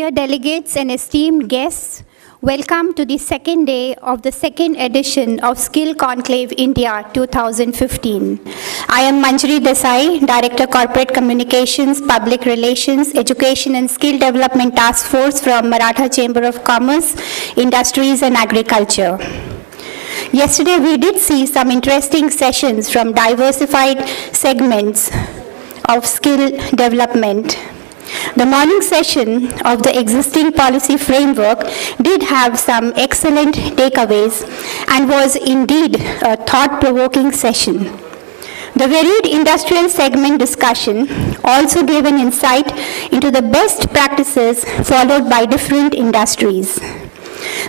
Dear delegates and esteemed guests, welcome to the second day of the second edition of Skillconclave India 2015. I am Manjari Desai, Director Corporate Communications, Public Relations, Education and Skill Development Task Force from Maratha Chamber of Commerce, Industries and Agriculture. Yesterday we did see some interesting sessions from diversified segments of skill development. The morning session of the existing policy framework did have some excellent takeaways and was indeed a thought-provoking session. The varied industrial segment discussion also gave an insight into the best practices followed by different industries.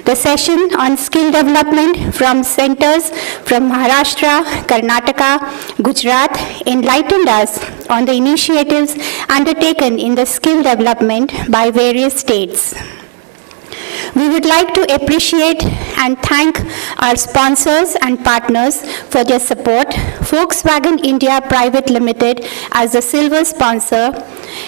The session on skill development from centers from Maharashtra, Karnataka, Gujarat enlightened us on the initiatives undertaken in the skill development by various states. We would like to appreciate and thank our sponsors and partners for their support. Volkswagen India Private Limited as the silver sponsor,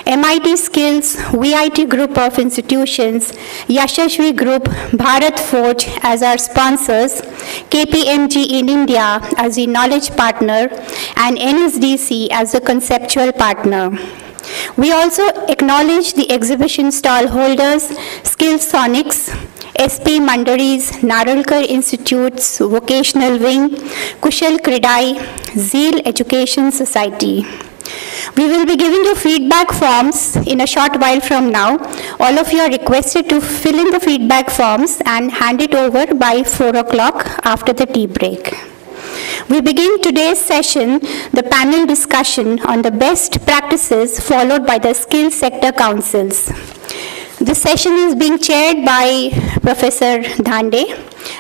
MIT Skills, VIT Group of Institutions, Yashashvi Group, Bharat Forge as our sponsors, KPMG in India as the knowledge partner, and NSDC as the conceptual partner. We also acknowledge the exhibition stall holders, Skillsonics, SP Mandaris, Narulkar Institute's Vocational Wing, Kushal Kridai, Zeal Education Society. We will be giving you feedback forms in a short while from now. All of you are requested to fill in the feedback forms and hand it over by 4 o'clock after the tea break. We begin today's session, the panel discussion on the best practices followed by the skill sector councils. This session is being chaired by Professor Dhande.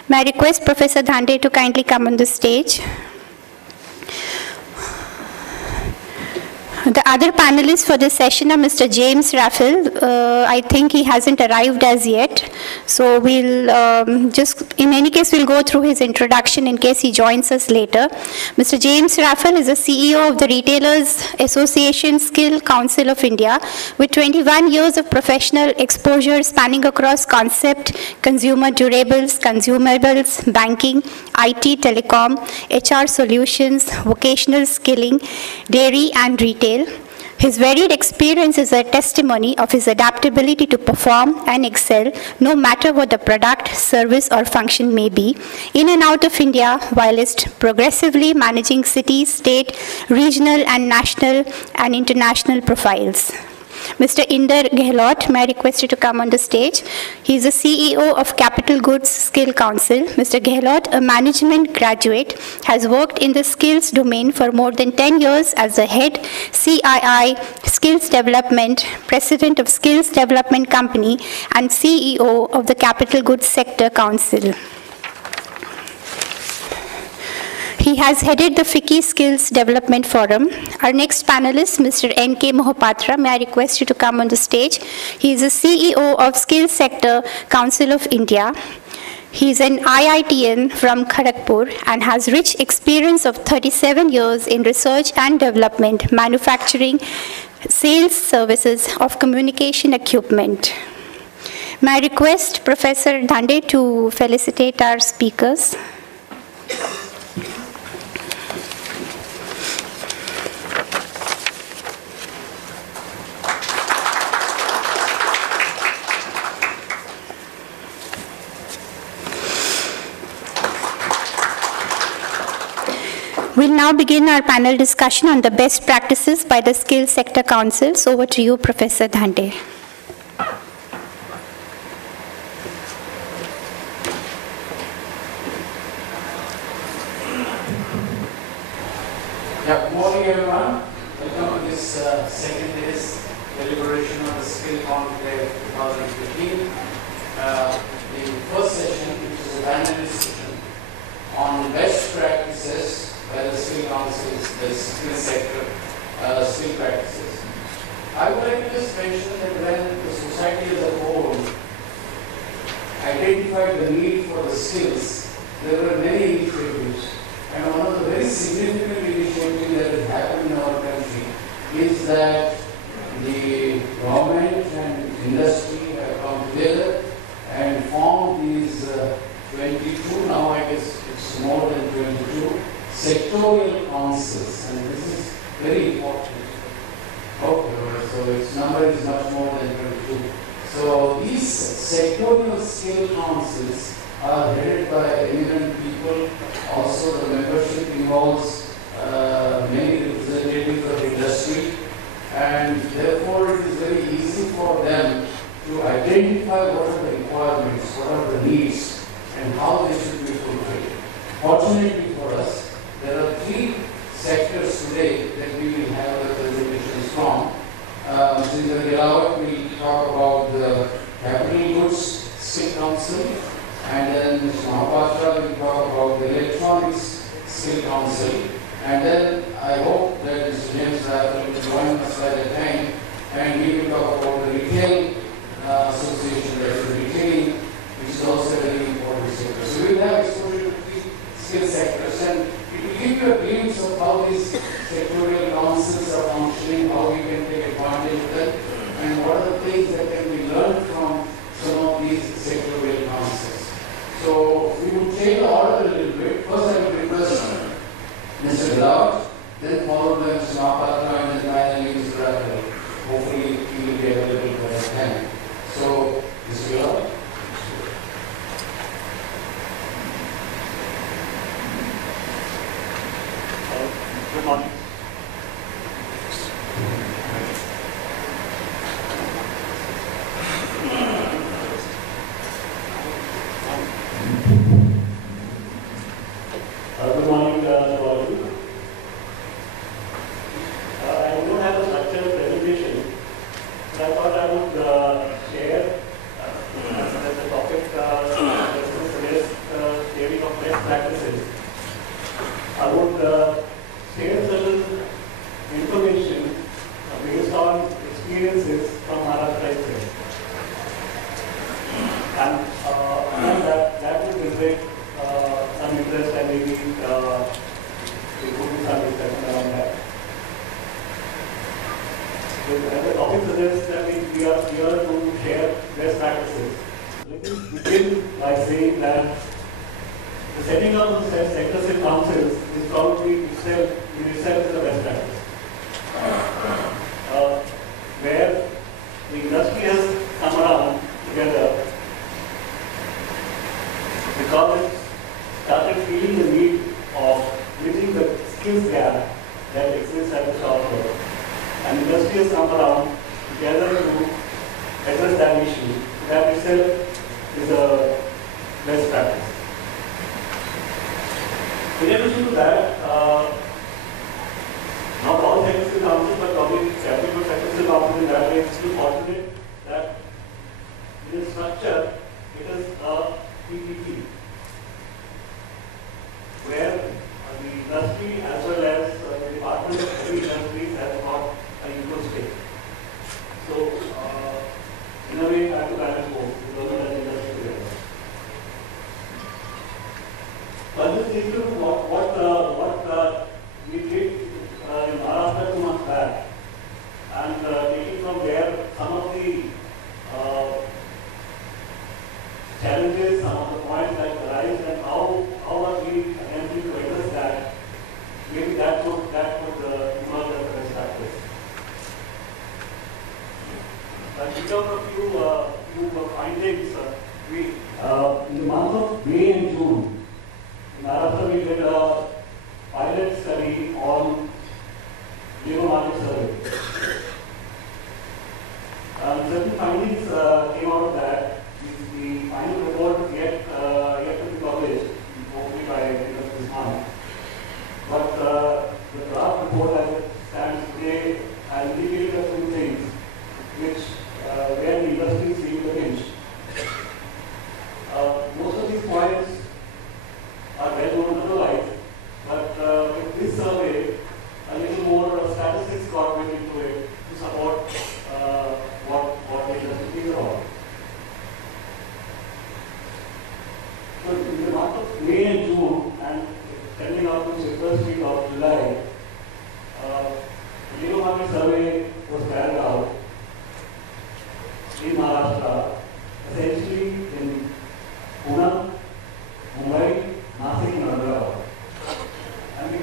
May I request Professor Dhande to kindly come on the stage. The other panelists for this session are Mr. James Raffel. I think he hasn't arrived as yet. So we'll in any case, we'll go through his introduction in case he joins us later. Mr. James Raffel is the CEO of the Retailers Association Skill Council of India with 21 years of professional exposure spanning across concept, consumer durables, consumables, banking, IT, telecom, HR solutions, vocational skilling, dairy and retail. His varied experience is a testimony of his adaptability to perform and excel no matter what the product, service or function may be, in and out of India, whilst progressively managing city, state, regional and national and international profiles. Mr. Inder Gehlot, may I request you to come on the stage. He is the CEO of Capital Goods Skill Council. Mr. Gehlot, a management graduate, has worked in the skills domain for more than 10 years as the head CII Skills Development, President of Skills Development Company, and CEO of the Capital Goods Sector Council. He has headed the FICCI Skills Development Forum. Our next panelist, Mr. N.K. Mohapatra, may I request you to come on the stage. He is the CEO of Skills Sector Council of India. He is an IITian from Kharagpur and has rich experience of 37 years in research and development, manufacturing, sales services of communication equipment. May I request Professor Dhande to felicitate our speakers. We'll now begin our panel discussion on the best practices by the Skill Sector Councils. Over to you, Professor Dhande. Yeah, good morning, everyone. Welcome to this second day's deliberation of the Skill Conclave 2015. The first session, which is a panel discussion on best practices by the skill councils, the skill sector, skill practices. I would like to just mention that when the society as a whole identified the need for the skills, there were many initiatives. And one of the very significant initiatives that has happened in our country is that the government and industry have sectorial councils, and this is very important. Okay, so its number is much more than 22. So these sectorial skill councils are headed by eminent people. Also, the membership involves many representatives of industry, and therefore it is very easy for them to identify what are the requirements, what are the needs, and how they should be fulfilled. Fortunately for us, there are 3 sectors today that we will have the presentations from. Mr. Gelawat will talk about the capital goods skill council, and then Mr. Mahapatra will talk about the electronics skill council, and then I hope that Mr. James Rathel will join us by the time, and he will talk about the retail association, that is retailing, which is also a very important sector. So we will have exposure to 3 skill sectors, and it will give you a glimpse of how these sectorial councils are functioning, how we can take advantage of them, and what are the things that can be learned from some of these sectorial councils. So we will change the order a little bit. First I will request Mr. Gelawat, then followed by Mr. Mahapatra, and then finally Mr. Rathel. Hopefully he will be available for that time. So, Mr. Gelawat. Good morning. Good morning to all of you. I don't have a structured presentation, but I thought I would share as the topic suggests sharing of best practices. I would share certain information based on experiences from Maharashtra itself. And that would generate some interest, and maybe we could do some discussion around that. As the topic suggests, that we are here to share best practices. Let me begin by saying that the setting up of the sector councils is probably itself is a best practice. Where the industry has come around together because it started feeling the need of bridging the skills gap that exists at the shop floor. And industry has come around together to address that issue. That itself is a best practice. In addition to that, not all sectors councils, but probably capital sectors councils in that way, it's still fortunate that in its structure, it is a PPP, where the industry as well as the Department of Heavy Industries has got an equal stake. So, in a way, I have to balance both, the government and industry together. But this is what we did in Maharashtra 2 months back, and taking from there some of the challenges, some of the points that arise, and how are we attempting to address that. Maybe that would emerge as a best practice. But in terms of few findings, in the month of May and June, in Maharashtra we did a pilot study on labor market survey. Certain findings came out of that. The final report is yet to be published, hopefully by the end of this month. But the draft report as it stands today has indicated a few things which where the industry is seeing the pinch. Most of these points are well known otherwise, but with this survey, a little more statistics got went into it to support what the industry is about. So in the month of May and June, and extending out to the first week of July, the labor market survey was carried out in Maharashtra, essentially in Pune, Mumbai, Nashik, and Ahmedabad. And we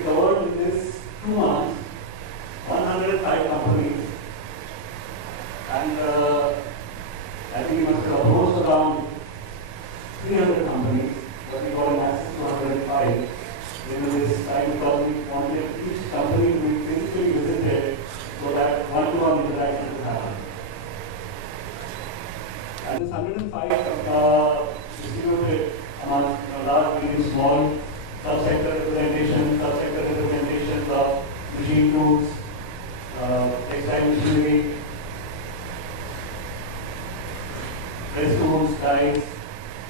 test tools, dies,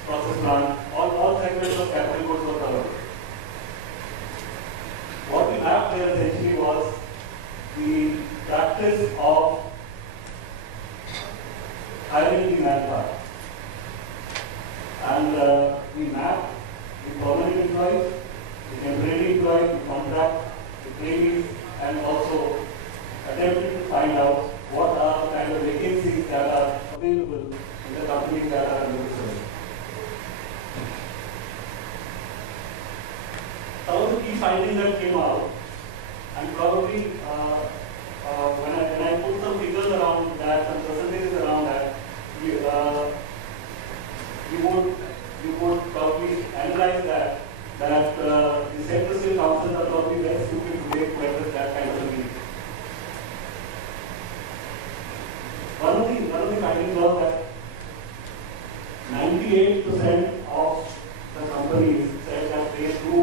process plant, all segments of capital goods were covered. What we mapped there essentially was the practice of hiring the manpower. And we mapped the permanent employees, the temporary employees, the contract, the trainees, and also attempted to find out what are the kind of vacancies that are available in the companies that are under the survey. Some of the key findings that came out, and probably when I put some figures around that, some percentages around that, you would probably analyze that the Central Skill Councils are probably best suited today to address that kind of a need. One of the findings was that 98% of the companies said that they do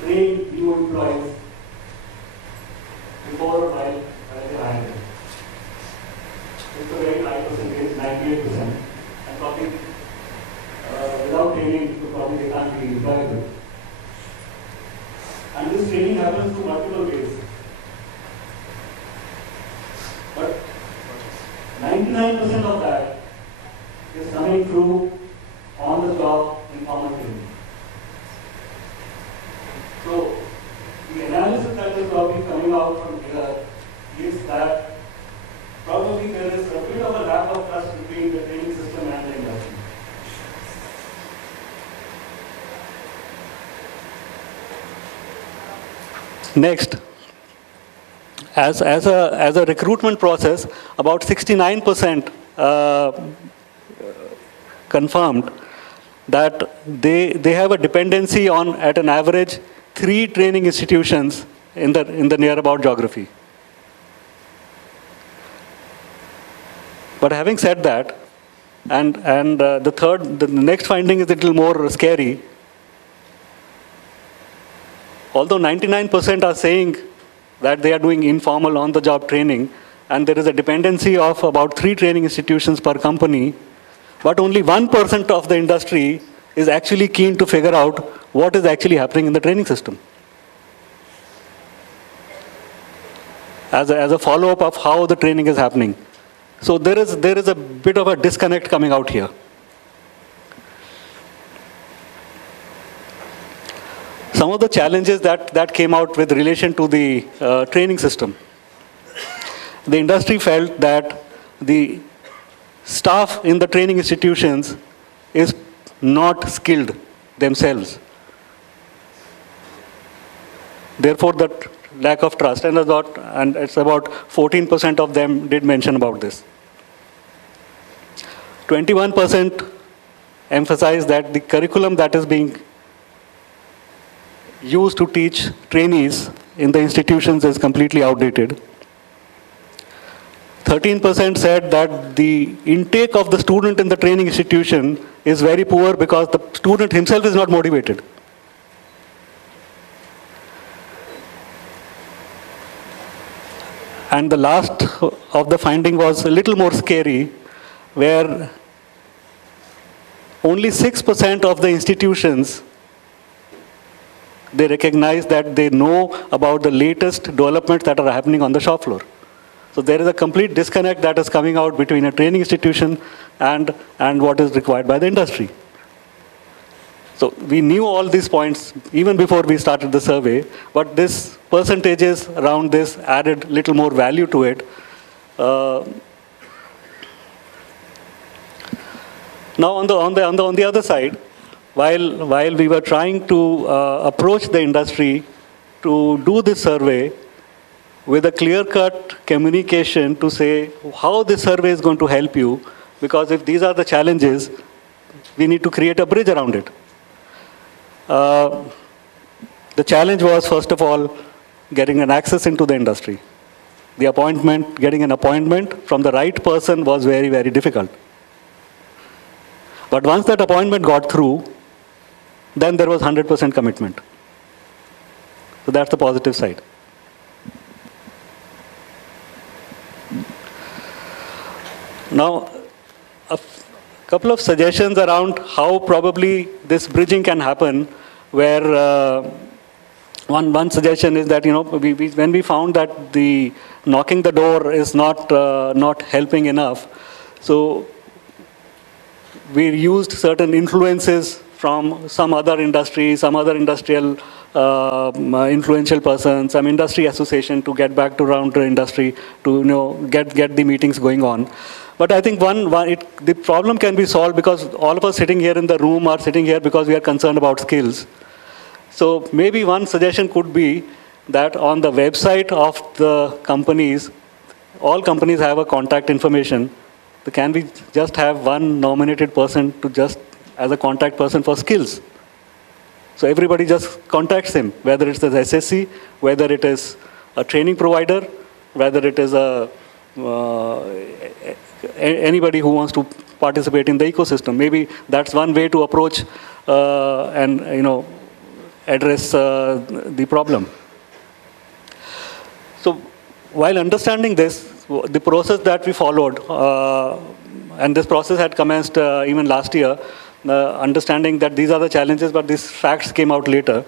train new employees before or while they hire them. It's a very high percentage, 98%. And probably without training, probably they can't be employable. And this training happens through multiple ways. But 99% of that is coming through on-the-job informal training. So, the analysis that is probably coming out from here is that probably there is a bit of a lack of trust between the training system and the industry. Next, as a recruitment process, about 69% confirmed that they have a dependency on, at an average, 3 training institutions in the near about geography. But having said that, and the next finding is a little more scary. Although 99% are saying that they are doing informal on-the-job training, and there is a dependency of about 3 training institutions per company, but only 1% of the industry is actually keen to figure out what is actually happening in the training system, as a follow-up of how the training is happening. So there is a bit of a disconnect coming out here. Some of the challenges that came out with relation to the training system. The industry felt that the staff in the training institutions is not skilled themselves. Therefore, that lack of trust, and it's about 14% of them did mention about this. 21% emphasized that the curriculum that is being used to teach trainees in the institutions is completely outdated. 13% said that the intake of the student in the training institution is very poor because the student himself is not motivated. And the last of the finding was a little more scary, where only 6% of the institutions, they recognize that they know about the latest developments that are happening on the shop floor. So there is a complete disconnect that is coming out between a training institution and what is required by the industry. So we knew all these points even before we started the survey, but this percentages around this added little more value to it. Now on the other side, while we were trying to approach the industry to do this survey with a clear-cut communication to say how this survey is going to help you, because if these are the challenges, we need to create a bridge around it. The challenge was, first of all, getting an access into the industry. Getting an appointment from the right person was very, very difficult. But once that appointment got through, then there was 100% commitment. So that's the positive side. Now, a couple of suggestions around how probably this bridging can happen, where one suggestion is that, when we found that the knocking the door is not helping enough, so we used certain influences from some other industry, some other industrial influential person, some industry association to get back to around the industry to get the meetings going on. But I think the problem can be solved because all of us sitting here in the room are sitting here because we are concerned about skills. So maybe one suggestion could be that on the website of the companies, all companies have a contact information. So can we just have one nominated person to just as a contact person for skills? So everybody just contacts him, whether it's the SSC, whether it is a training provider, whether it is anybody who wants to participate in the ecosystem. Maybe that's one way to approach and address the problem. So while understanding this, the process that we followed, and this process had commenced even last year, understanding that these are the challenges, but these facts came out later.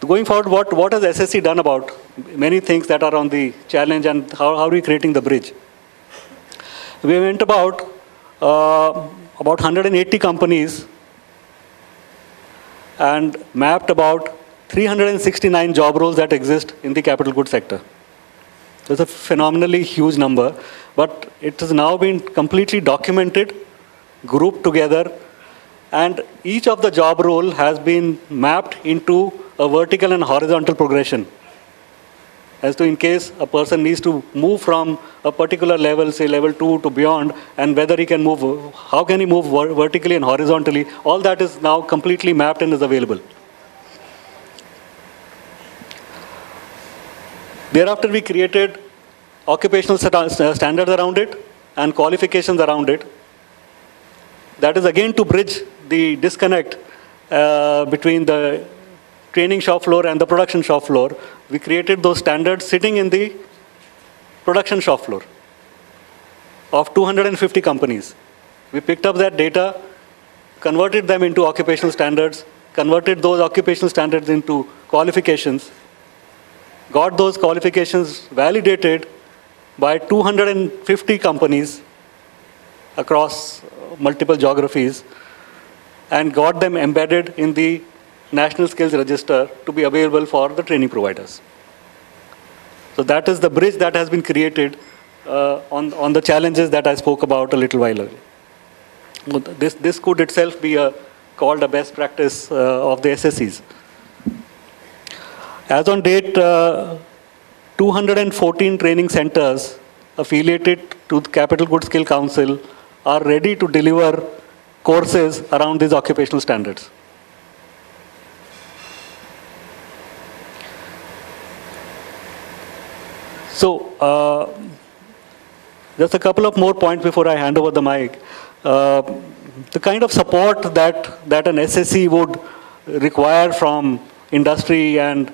Going forward, what has SSC done about many things that are on the challenge, and how are we creating the bridge? We went about 180 companies and mapped about 369 job roles that exist in the capital goods sector. So it's a phenomenally huge number, but it has now been completely documented, grouped together, and each of the job role has been mapped into a vertical and horizontal progression. As to in case a person needs to move from a particular level, say level 2 to beyond, and whether he can move, how can he move vertically and horizontally, all that is now completely mapped and is available. Thereafter, we created occupational standards around it and qualifications around it. That is again to bridge the disconnect between the training shop floor and the production shop floor. We created those standards sitting in the production shop floor of 250 companies. We picked up that data, converted them into occupational standards, converted those occupational standards into qualifications, got those qualifications validated by 250 companies across multiple geographies, and got them embedded in the National Skills Register to be available for the training providers. So that is the bridge that has been created on the challenges that I spoke about a little while ago. This could itself be called a best practice of the SSCs. As on date, 214 training centers affiliated to the Capital Goods Skill Council are ready to deliver courses around these occupational standards. So, just a couple of more points before I hand over the mic. The kind of support that an SSC would require from industry and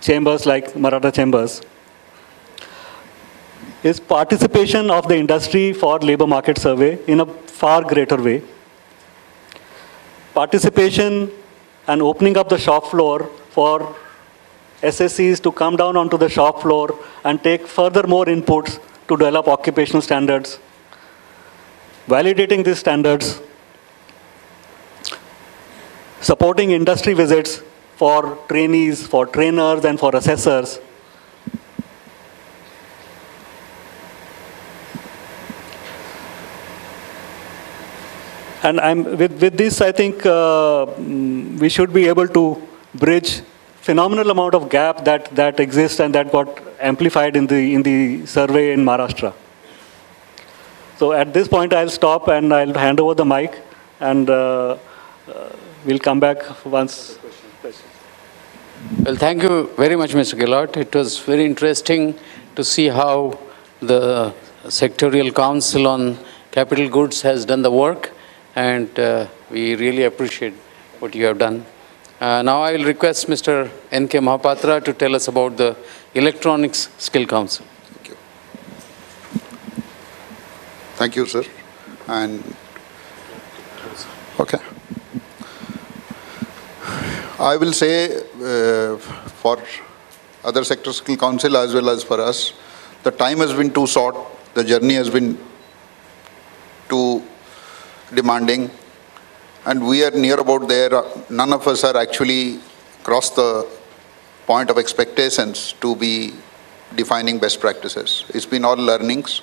chambers like Maratha Chambers is participation of the industry for labor market survey in a far greater way. Participation and opening up the shop floor for SSCs to come down onto the shop floor and take further more inputs to develop occupational standards, validating these standards, supporting industry visits for trainees, for trainers, and for assessors. And with this, I think we should be able to bridge phenomenal amount of gap that exists and that got amplified in the survey in Maharashtra. So at this point, I'll stop and I'll hand over the mic, and we'll come back once. Well, thank you very much, Mr. Gillot. It was very interesting to see how the Sectorial Council on Capital Goods has done the work, and we really appreciate what you have done. Now I will request Mr. N.K. Mahapatra to tell us about the Electronics Skill Council. Thank you. Thank you, sir. And okay. I will say for other sector skill council as well as for us, the time has been too short, the journey has been too demanding, and we are near about there. None of us are actually crossed the point of expectations to be defining best practices. It's been all learnings,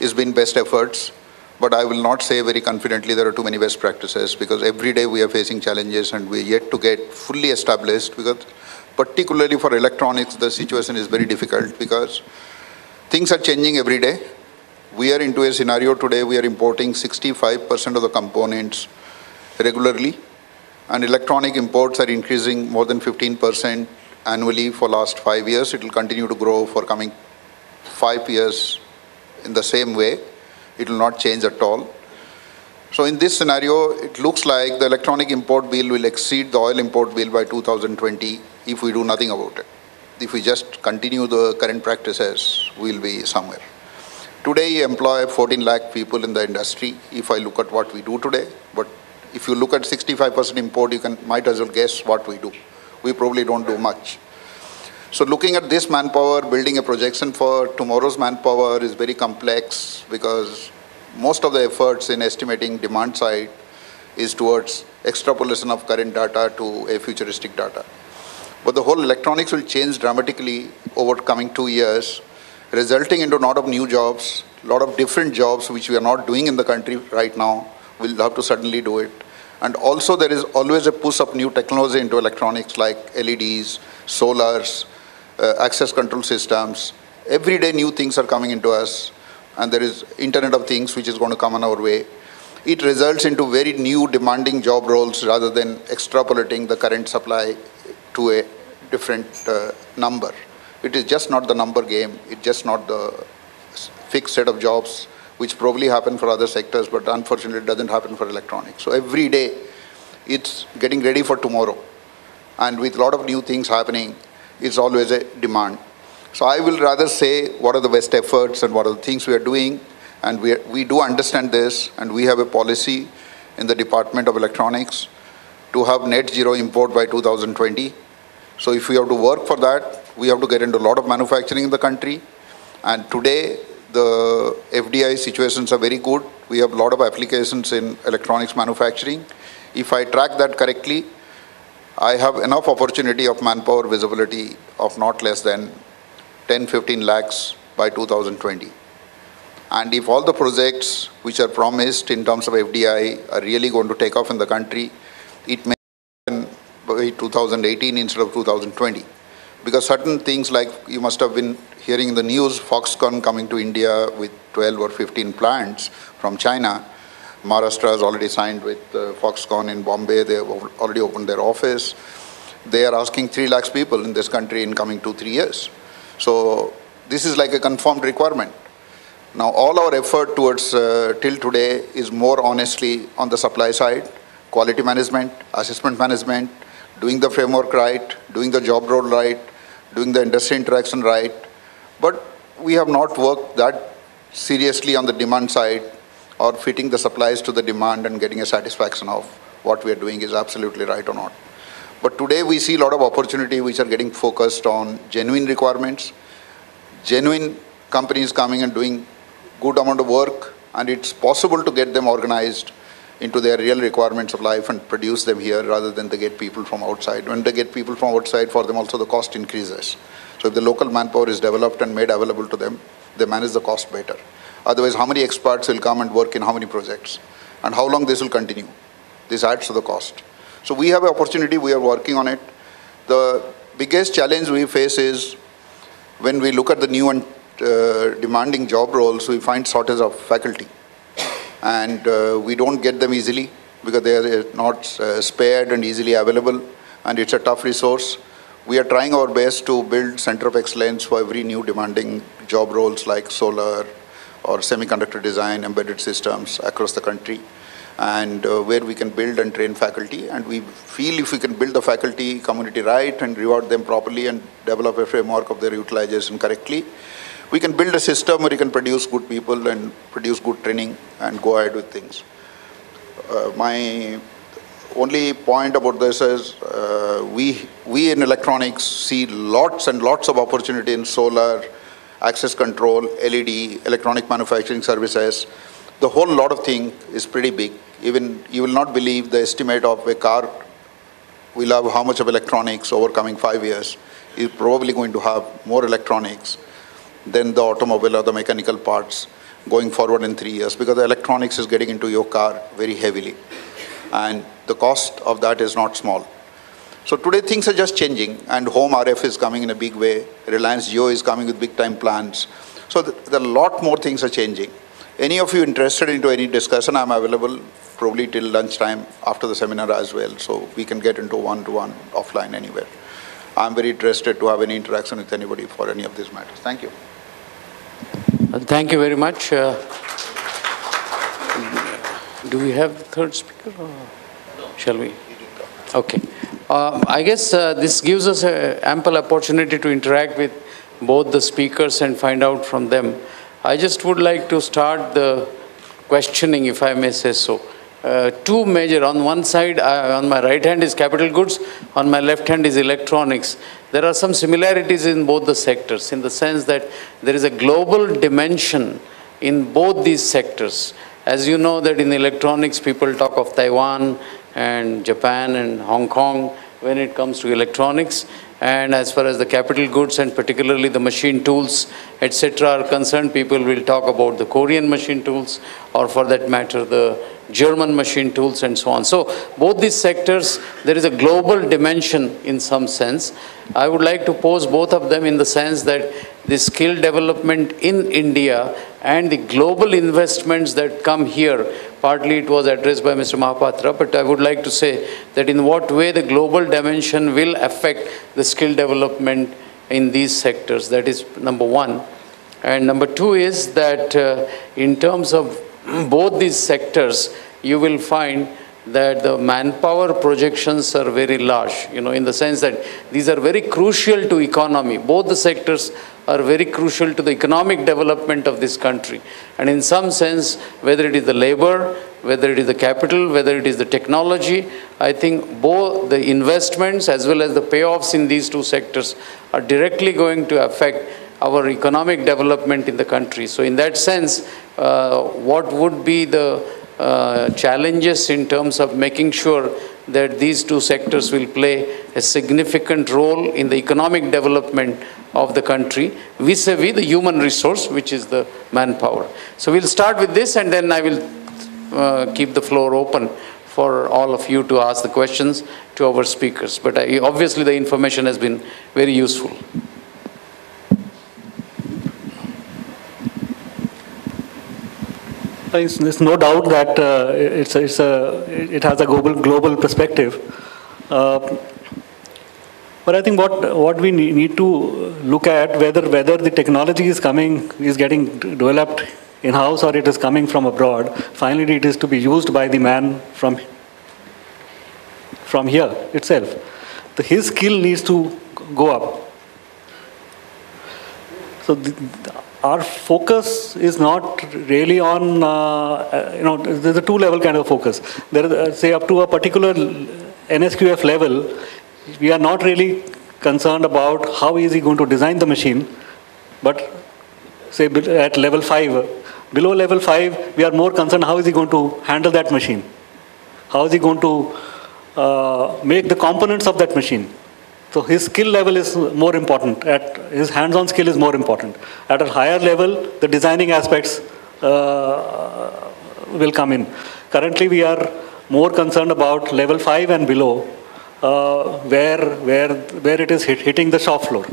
it's been best efforts, but I will not say very confidently there are too many best practices, because every day we are facing challenges and we are yet to get fully established, because particularly for electronics, the situation is very difficult because things are changing every day. We are into a scenario today, we are importing 65% of the components regularly, and electronic imports are increasing more than 15% annually for last 5 years. It will continue to grow for coming 5 years in the same way. It will not change at all. So in this scenario, it looks like the electronic import bill will exceed the oil import bill by 2020 if we do nothing about it. If we just continue the current practices, we'll be somewhere. Today, you employ 14 lakh people in the industry, if I look at what we do today. But if you look at 65% import, you might as well guess what we do. We probably don't do much. So looking at this manpower, building a projection for tomorrow's manpower is very complex, because most of the efforts in estimating demand side is towards extrapolation of current data to a futuristic data. But the whole electronics will change dramatically over coming 2 years, resulting into a lot of new jobs, a lot of different jobs which we are not doing in the country right now. We'll have to suddenly do it. And also there is always a push of new technology into electronics like LEDs, solars, access control systems. Every day new things are coming into us, and there is Internet of Things which is going to come on our way. It results into very new demanding job roles rather than extrapolating the current supply to a different number. It is just not the number game. It's just not the fixed set of jobs which probably happen for other sectors, but unfortunately it doesn't happen for electronics. So every day it's getting ready for tomorrow. And with a lot of new things happening, it's always a demand. So I will rather say what are the best efforts and what are the things we are doing. And we do understand this, and we have a policy in the Department of Electronics to have net zero import by 2020. So if we have to work for that, we have to get into a lot of manufacturing in the country. And today, the FDI situations are very good. We have a lot of applications in electronics manufacturing. If I track that correctly, I have enough opportunity of manpower visibility of not less than 10-15 lakhs by 2020. And if all the projects which are promised in terms of FDI are really going to take off in the country, it may happen by 2018 instead of 2020. Because certain things, like you must have been hearing in the news, Foxconn coming to India with 12 or 15 plants from China. Maharashtra has already signed with Foxconn in Bombay. They have already opened their office. They are asking 3 lakhs people in this country in coming 2-3 years. So this is like a confirmed requirement. Now all our effort towards till today is more honestly on the supply side, quality management, assessment management, doing the framework right, doing the job role right, doing the industry interaction right. But we have not worked that seriously on the demand side, or fitting the supplies to the demand and getting a satisfaction of what we are doing is absolutely right or not. But today we see a lot of opportunity which are getting focused on genuine requirements, genuine companies coming and doing good amount of work, and it's possible to get them organized into their real requirements of life and produce them here rather than they get people from outside. When they get people from outside, for them also the cost increases. So if the local manpower is developed and made available to them, they manage the cost better. Otherwise, how many experts will come and work in how many projects? And how long this will continue? This adds to the cost. So we have an opportunity, we are working on it. The biggest challenge we face is when we look at the new and demanding job roles, we find shortage of faculty. And we don't get them easily because they are not spared and easily available, and it's a tough resource. We are trying our best to build center of excellence for every new demanding job roles like solar or semiconductor design, embedded systems across the country, and where we can build and train faculty. And we feel if we can build the faculty community right and reward them properly and develop a framework of their utilization correctly, we can build a system where you can produce good people and produce good training and go ahead with things. My only point about this is we in electronics see lots and lots of opportunity in solar, access control, LED, electronic manufacturing services. The whole lot of thing is pretty big. Even you will not believe the estimate of a car will have how much of electronics over coming 5 years. Is probably going to have more electronics than the automobile or the mechanical parts going forward in 3 years, because the electronics is getting into your car very heavily. And the cost of that is not small. So today things are just changing, and home RF is coming in a big way. Reliance Jio is coming with big time plans. So there are a lot more things are changing. Any of you interested into any discussion, I'm available probably till lunchtime after the seminar as well. So we can get into one-to-one offline anywhere. I'm very interested to have any interaction with anybody for any of these matters. Thank you. Thank you very much. Do we have the third speaker? Or shall we? Okay. I guess this gives us an ample opportunity to interact with both the speakers and find out from them. I just would like to start the questioning, if I may say so. Two major, on one side, on my right hand is capital goods, on my left hand is electronics. There are some similarities in both the sectors, in the sense that there is a global dimension in both these sectors. As you know that in electronics, people talk of Taiwan and Japan and Hong Kong when it comes to electronics. And as far as the capital goods and particularly the machine tools, etc. are concerned, people will talk about the Korean machine tools, or for that matter, the German machine tools and so on. So both these sectors, there is a global dimension in some sense. I would like to pose both of them in the sense that the skill development in India and the global investments that come here, partly it was addressed by Mr. Mahapatra, but I would like to say that in what way the global dimension will affect the skill development in these sectors. That is number one. And number two is that in terms of both these sectors, you will find that the manpower projections are very large, in the sense that these are very crucial to economy. Both the sectors are very crucial to the economic development of this country. And in some sense, whether it is the labor, whether it is the capital, whether it is the technology, I think both the investments as well as the payoffs in these two sectors are directly going to affect our economic development in the country. So in that sense, what would be the challenges in terms of making sure that these two sectors will play a significant role in the economic development of the country vis-a-vis the human resource, which is the manpower. So we'll start with this, and then I will keep the floor open for all of you to ask the questions to our speakers. But obviously the information has been very useful. There's no doubt that it has a global perspective. But I think what we need to look at, whether the technology is getting developed in-house or it is coming from abroad, finally it is to be used by the man from here itself. His skill needs to go up. So our focus is not really on, there's a two-level kind of focus. There is, say, up to a particular NSQF level, we are not really concerned about how is he going to design the machine, but say at level 5, below level 5, we are more concerned how is he going to handle that machine? How is he going to make the components of that machine? So his skill level is more important. His hands-on skill is more important. At a higher level, the designing aspects will come in. Currently, we are more concerned about level 5 and below, where it is hitting the shop floor.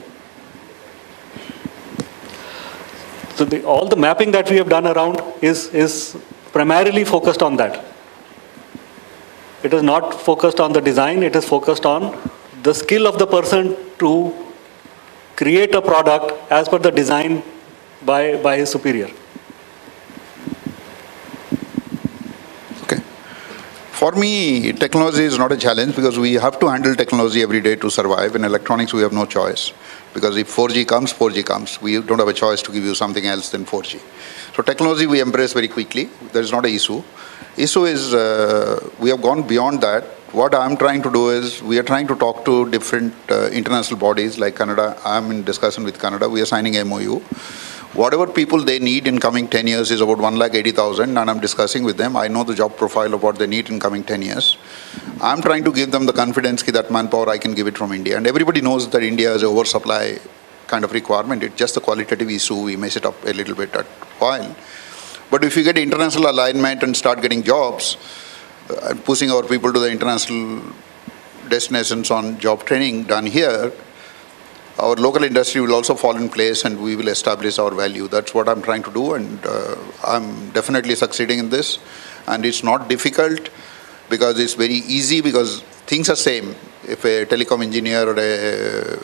So all the mapping that we have done around is primarily focused on that. It is not focused on the design. It is focused on the skill of the person to create a product as per the design by his superior. Okay. For me, technology is not a challenge because we have to handle technology every day to survive. In electronics, we have no choice. Because if 4G comes, 4G comes. We don't have a choice to give you something else than 4G. So technology we embrace very quickly. There is not an issue. Issue is we have gone beyond that. What I'm trying to do is we are trying to talk to different international bodies like Canada. I'm in discussion with Canada. We are signing MOU. Whatever people they need in coming 10 years is about 180,000, and I'm discussing with them. I know the job profile of what they need in coming 10 years. I'm trying to give them the confidence that manpower I can give it from India. And everybody knows that India has an oversupply kind of requirement. It's just a qualitative issue. We mess it up a little bit at a while. But if you get international alignment and start getting jobs, and pushing our people to the international destinations on job training done here, our local industry will also fall in place and we will establish our value. That's what I'm trying to do, and I'm definitely succeeding in this. And it's not difficult because it's very easy because things are same. If a telecom engineer or a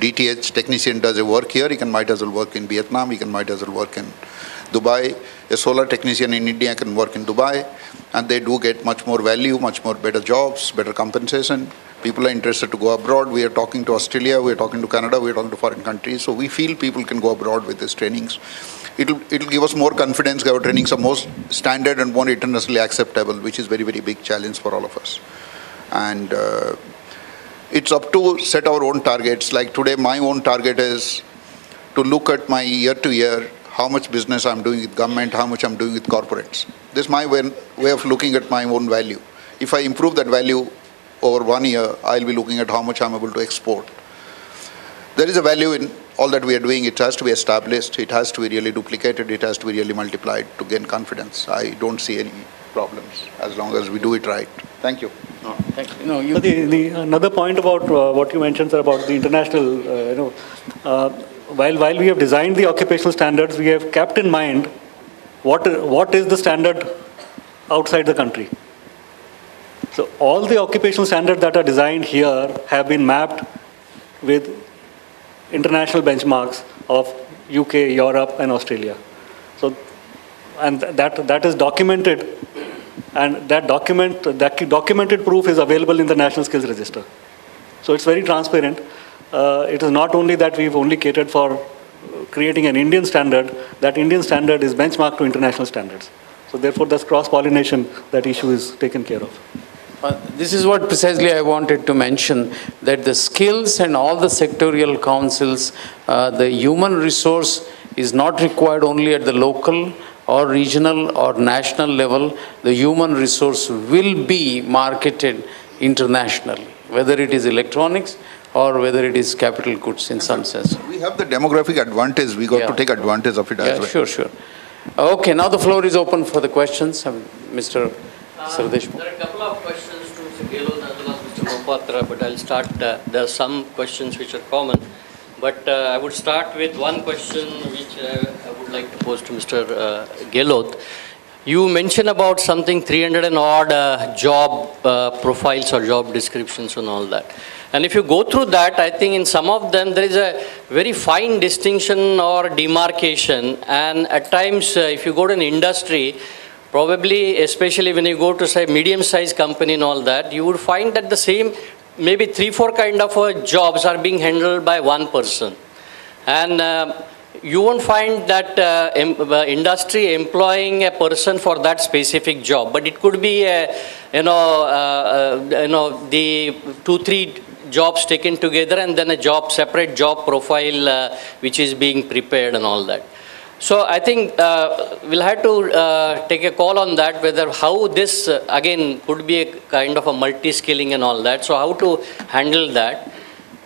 DTH technician does a work here, he might as well work in Vietnam, might as well work in Dubai. A solar technician in India can work in Dubai, and they do get much more value, much more better jobs, better compensation. People are interested to go abroad. We are talking to Australia, we are talking to Canada, we are talking to foreign countries. So we feel people can go abroad with these trainings. It'll give us more confidence. Our trainings are more standard and more internationally acceptable, which is very, very big challenge for all of us. And it's up to set our own targets. Like today, my own target is to look at my year to year, how much business I'm doing with government, how much I'm doing with corporates. This is my way of looking at my own value. If I improve that value over 1 year, I'll be looking at how much I'm able to export. There is a value in all that we are doing. It has to be established. It has to be really duplicated. It has to be really multiplied to gain confidence. I don't see any problems as long as we do it right. Thank you. No, thank you. No, another point about what you mentioned, sir, about the international, while we have designed the occupational standards, we have kept in mind what is the standard outside the country. So all the occupational standards that are designed here have been mapped with international benchmarks of UK, Europe, and Australia. So, and that is documented, and that documented proof is available in the National Skills Register. So it's very transparent. It is not only that we've only catered for creating an Indian standard, that Indian standard is benchmarked to international standards. So therefore, that's cross-pollination, that issue is taken care of. This is what precisely I wanted to mention, that the skills and all the sectorial councils, the human resource is not required only at the local or regional or national level. The human resource will be marketed internationally, whether it is electronics or whether it is capital goods in some sense. We have the demographic advantage. We got to take advantage of it as well. Sure, sure. Okay, now the floor is open for the questions. Mr. Sardeshmukh. There are a couple of questions to Mr. Gehlot as well as Mr. Mohapatra, but I'll start. There are some questions which are common, but I would start with one question which I would like to pose to Mr. Gehlot. You mentioned about something 300 and odd job profiles or job descriptions and all that. And if you go through that, I think in some of them there is a very fine distinction or demarcation. And at times, if you go to an industry, probably, especially when you go to, say, medium-sized company and all that, you would find that the same, maybe 3-4 kind of jobs are being handled by one person. And you won't find that industry employing a person for that specific job. But it could be, the 2-3 jobs taken together and then a separate job profile which is being prepared and all that. So I think we'll have to take a call on that, whether how this, again, could be a kind of a multi-skilling and all that. So how to handle that.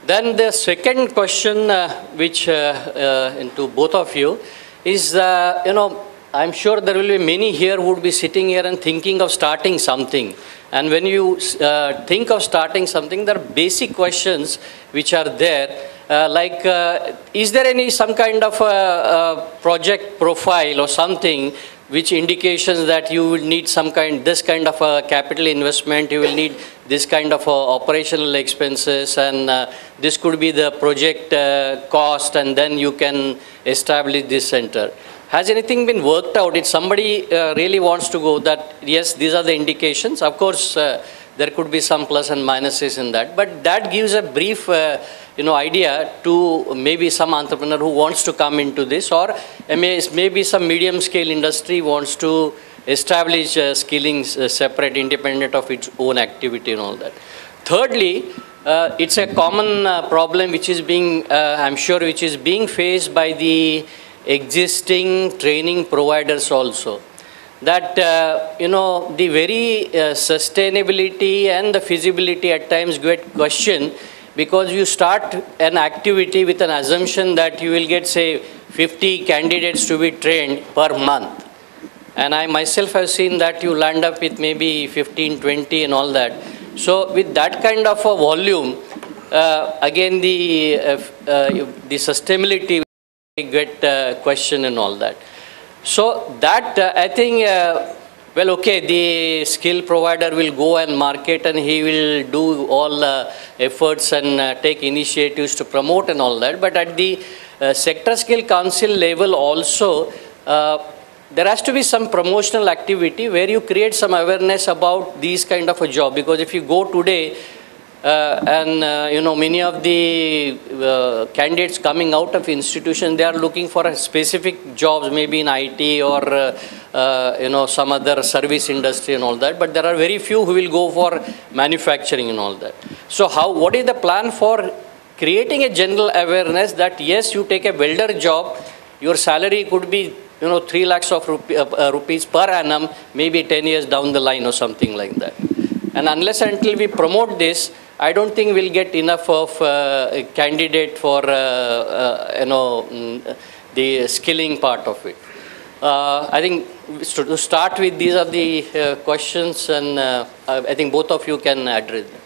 Then the second question, which into both of you, is, I'm sure there will be many here who would be sitting here and thinking of starting something. And when you think of starting something, there are basic questions which are there. Is there some kind of project profile or something which indications that you will need this kind of a capital investment, you will need this kind of operational expenses, and this could be the project cost, and then you can establish this center. Has anything been worked out? If somebody really wants to go that, yes, these are the indications, of course, there could be some plus and minuses in that, but that gives a brief idea to maybe some entrepreneur who wants to come into this, or maybe some medium scale industry wants to establish skilling separate, independent of its own activity and all that. Thirdly, it's a common problem which is being, I'm sure, which is being faced by the existing training providers also. That, the very sustainability and the feasibility at times get questioned, because you start an activity with an assumption that you will get, say, 50 candidates to be trained per month. And I myself have seen that you land up with maybe 15, 20 and all that. So with that kind of a volume, again, the sustainability will get questioned and all that. So that, I think, well, okay, the skill provider will go and market, and he will do all efforts and take initiatives to promote and all that. But at the Sector Skill Council level also, there has to be some promotional activity where you create some awareness about these kind of a job. Because if you go today, many of the candidates coming out of institution, they are looking for a specific jobs, maybe in IT or some other service industry and all that. But there are very few who will go for manufacturing and all that. So what is the plan for creating a general awareness that yes, you take a welder job, your salary could be 3 lakhs of rupees per annum, maybe 10 years down the line or something like that. And unless until we promote this, I don't think we'll get enough of a candidate for the skilling part of it. I think to start with, these are the questions, and I think both of you can address them.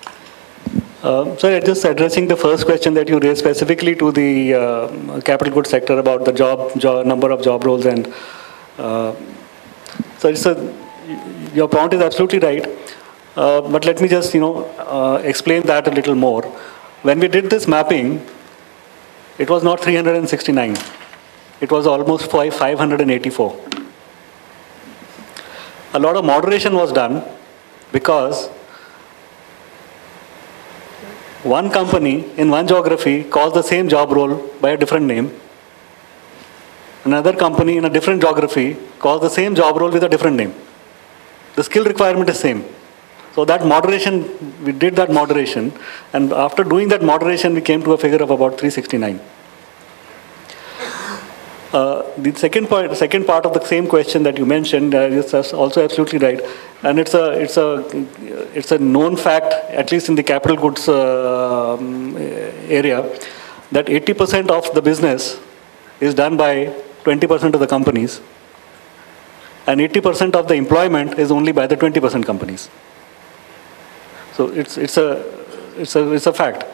So just addressing the first question that you raised specifically to the capital goods sector about the number of job roles, and your point is absolutely right. But let me just explain that a little more. When we did this mapping, it was not 369. It was almost 584. A lot of moderation was done because one company in one geography calls the same job role by a different name. Another company in a different geography calls the same job role with a different name. The skill requirement is same. So that moderation, we did that moderation, and after doing that moderation, we came to a figure of about 369. The second part of the same question that you mentioned is also absolutely right, and it's a known fact, at least in the capital goods area, that 80% of the business is done by 20% of the companies, and 80% of the employment is only by the 20% companies. So it's a fact.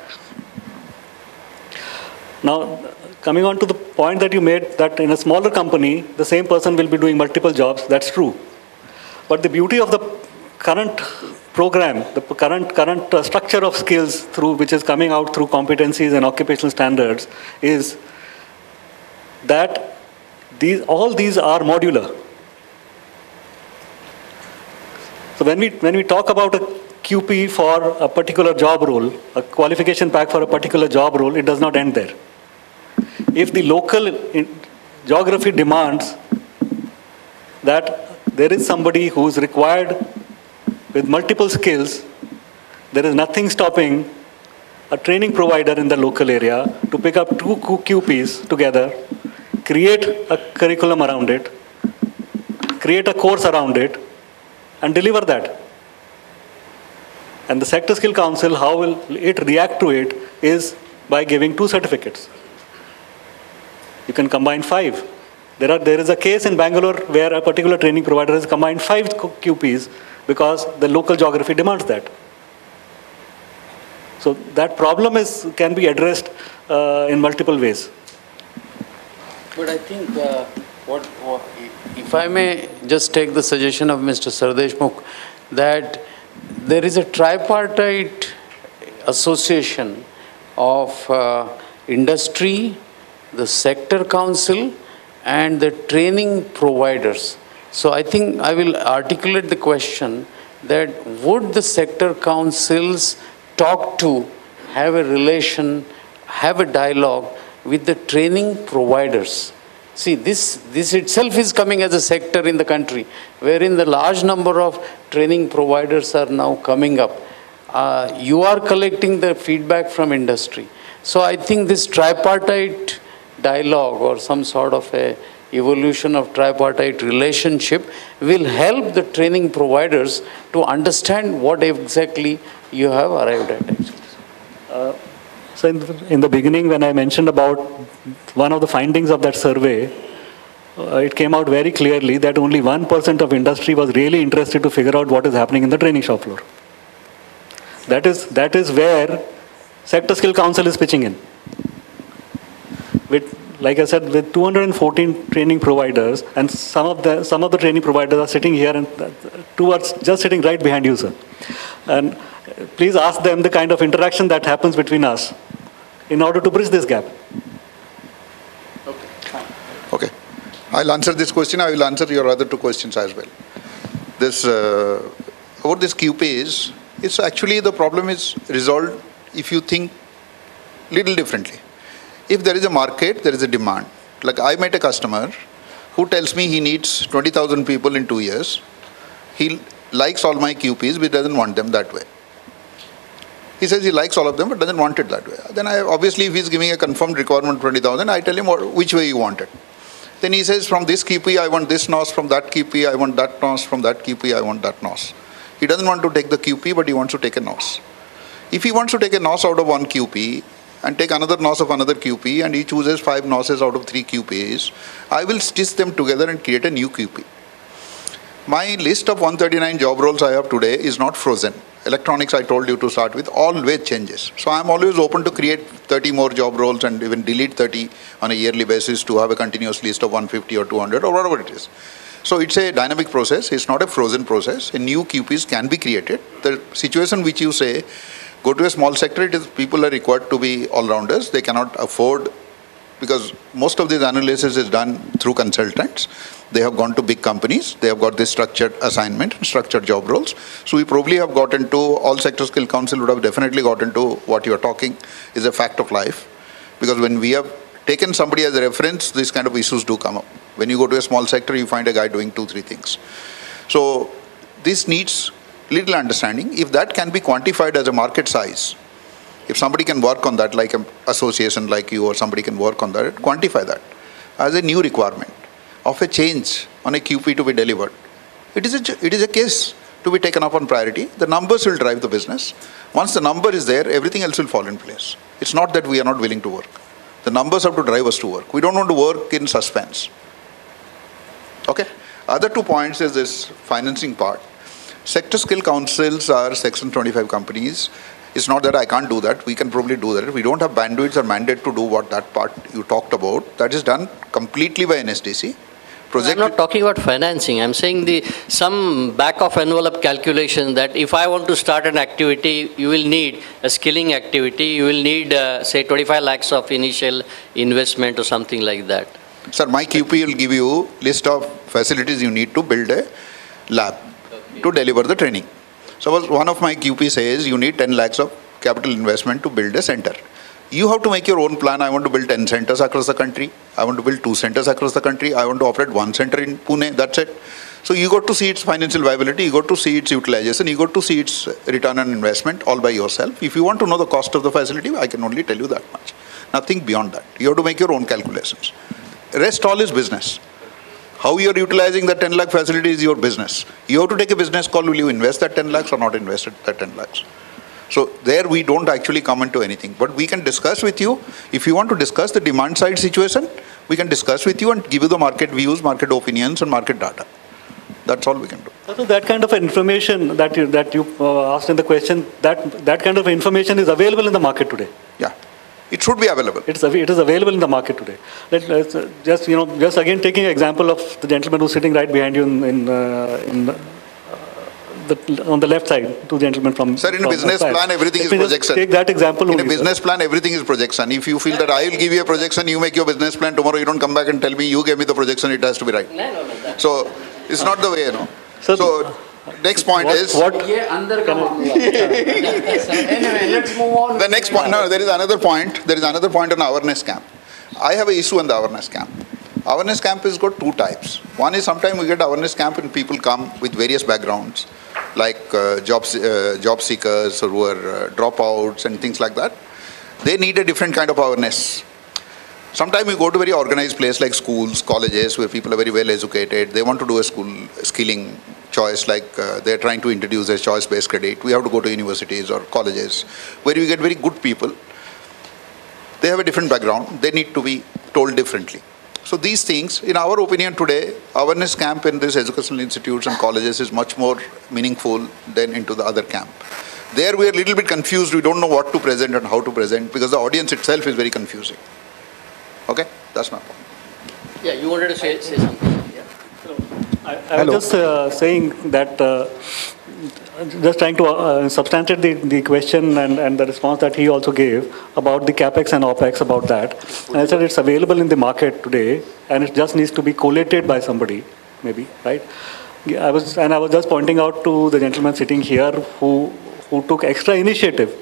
Now, coming on to the point that you made, that in a smaller company, the same person will be doing multiple jobs, that's true. But the beauty of the current program, the current structure of skills which is coming out through competencies and occupational standards, is that all these are modular. So when we talk about a QP for a particular job role, a qualification pack for a particular job role, it does not end there. If the local geography demands that there is somebody who is required with multiple skills, there is nothing stopping a training provider in the local area to pick up 2 QPs together, create a curriculum around it, create a course around it, and deliver that. And the Sector Skill Council, how will it react to it, is by giving 2 certificates. You can combine 5. There is a case in Bangalore where a particular training provider has combined 5 QPs because the local geography demands that. So that problem can be addressed in multiple ways. But I think If I may just take the suggestion of Mr. Sardeshmukh, that there is a tripartite association of industry, the sector council, and the training providers. So I think I will articulate the question that would the sector councils talk to, have a relation, have a dialogue with the training providers? See, this itself is coming as a sector in the country, wherein the large number of training providers are now coming up. You are collecting the feedback from industry. So I think this tripartite dialogue or some sort of a evolution of tripartite relationship will help the training providers to understand what exactly you have arrived at. So in the beginning, when I mentioned about one of the findings of that survey, it came out very clearly that only 1% of industry was really interested to figure out what is happening in the training shop floor. That is where Sector Skill Council is pitching in. With, like I said, with 214 training providers, and some of the training providers are sitting here, and two are just sitting right behind you, sir. And please ask them the kind of interaction that happens between us in order to bridge this gap. Okay. I'll answer this question. I will answer your other two questions as well. This, about this QPs, it's actually the problem is resolved if you think little differently. If there is a market, there is a demand. Like I met a customer who tells me he needs 20,000 people in 2 years. He likes all my QPs, but doesn't want them that way. He says he likes all of them, but doesn't want it that way. Then obviously, if he's giving a confirmed requirement 20,000, I tell him which way you want it. Then he says, from this QP, I want this NOS, from that QP, I want that NOS, from that QP, I want that NOS. He doesn't want to take the QP, but he wants to take a NOS. If he wants to take a NOS out of one QP and take another NOS of another QP, and he chooses 5 NOSes out of 3 QPs, I will stitch them together and create a new QP. My list of 139 job roles I have today is not frozen. Electronics, I told you to start with, always changes. So I'm always open to create 30 more job roles and even delete 30 on a yearly basis to have a continuous list of 150 or 200 or whatever it is. So it's a dynamic process. It's not a frozen process. A new QPs can be created. The situation which you say, go to a small sector, it is people are required to be all-rounders. They cannot afford, because most of this analysis is done through consultants. They have gone to big companies. They have got this structured assignment, structured job roles. So we probably have got into, all Sector Skill Council would have definitely got into what you are talking is a fact of life. Because when we have taken somebody as a reference, these kind of issues do come up. When you go to a small sector, you find a guy doing 2-3 things. So this needs little understanding. If that can be quantified as a market size, if somebody can work on that, like an association like you or somebody can work on that, quantify that as a new requirement of a change on a QP to be delivered. It is a case to be taken up on priority. The numbers will drive the business. Once the number is there, everything else will fall in place. It's not that we are not willing to work. The numbers have to drive us to work. We don't want to work in suspense. Okay? Other 2 points is this financing part. Sector Skill Councils are Section 25 companies. It's not that I can't do that. We can probably do that. We don't have bandwidths or mandate to do what that part you talked about. That is done completely by NSDC. I'm not talking about financing. I'm saying some back of envelope calculation that if I want to start an activity, you will need a skilling activity. You will need, say, 25 lakhs of initial investment or something like that. Sir, my QP will give you list of facilities you need to build a lab to deliver the training. So one of my QP says you need 10 lakhs of capital investment to build a center. You have to make your own plan. I want to build 10 centers across the country. I want to build 2 centers across the country. I want to operate 1 center in Pune. That's it. So you got to see its financial viability. You got to see its utilization. You got to see its return on investment all by yourself. If you want to know the cost of the facility, I can only tell you that much. Nothing beyond that. You have to make your own calculations. Rest all is business. How you are utilizing the 10 lakh facility is your business. You have to take a business call. Will you invest that 10 lakhs or not invest that 10 lakhs? So there we don't actually come into anything. But we can discuss with you. If you want to discuss the demand side situation, we can discuss with you and give you the market views, market opinions, and market data. That's all we can do. So that kind of information that you asked in the question, that kind of information is available in the market today. Yeah. It should be available. It is available in the market today. Let's just again taking an example of the gentleman who's sitting right behind you on the left side, two gentlemen from. Sir, in a business plan, everything is projection. Take that example. In a business plan, everything is projection. If you feel that I will give you a projection, you make your business plan, tomorrow you don't come back and tell me you gave me the projection, it has to be right. No. So it's not the way, you know. So next point is. Anyway, let's move on. The next point, no, there is another point. There is another point on awareness camp. I have an issue on the awareness camp. Awareness camp has got two types. One is sometimes we get awareness camp and people come with various backgrounds, like job seekers or who are dropouts and things like that. They need a different kind of awareness. Sometimes we go to very organized place like schools, colleges, where people are very well educated. They want to do a skilling choice, like they're trying to introduce a choice-based credit. We have to go to universities or colleges where we get very good people. They have a different background. They need to be told differently. So these things, in our opinion today, awareness camp in these educational institutes and colleges is much more meaningful than into the other camp. There we are a little bit confused. We don't know what to present and how to present because the audience itself is very confusing. Okay, that's my point. Yeah, you wanted to say something. Yeah. I was just saying that, just trying to substantiate the question and the response that he also gave about the capex and opex about that. And I said it's available in the market today, and it just needs to be collated by somebody, maybe, right? I was just pointing out to the gentleman sitting here who took extra initiative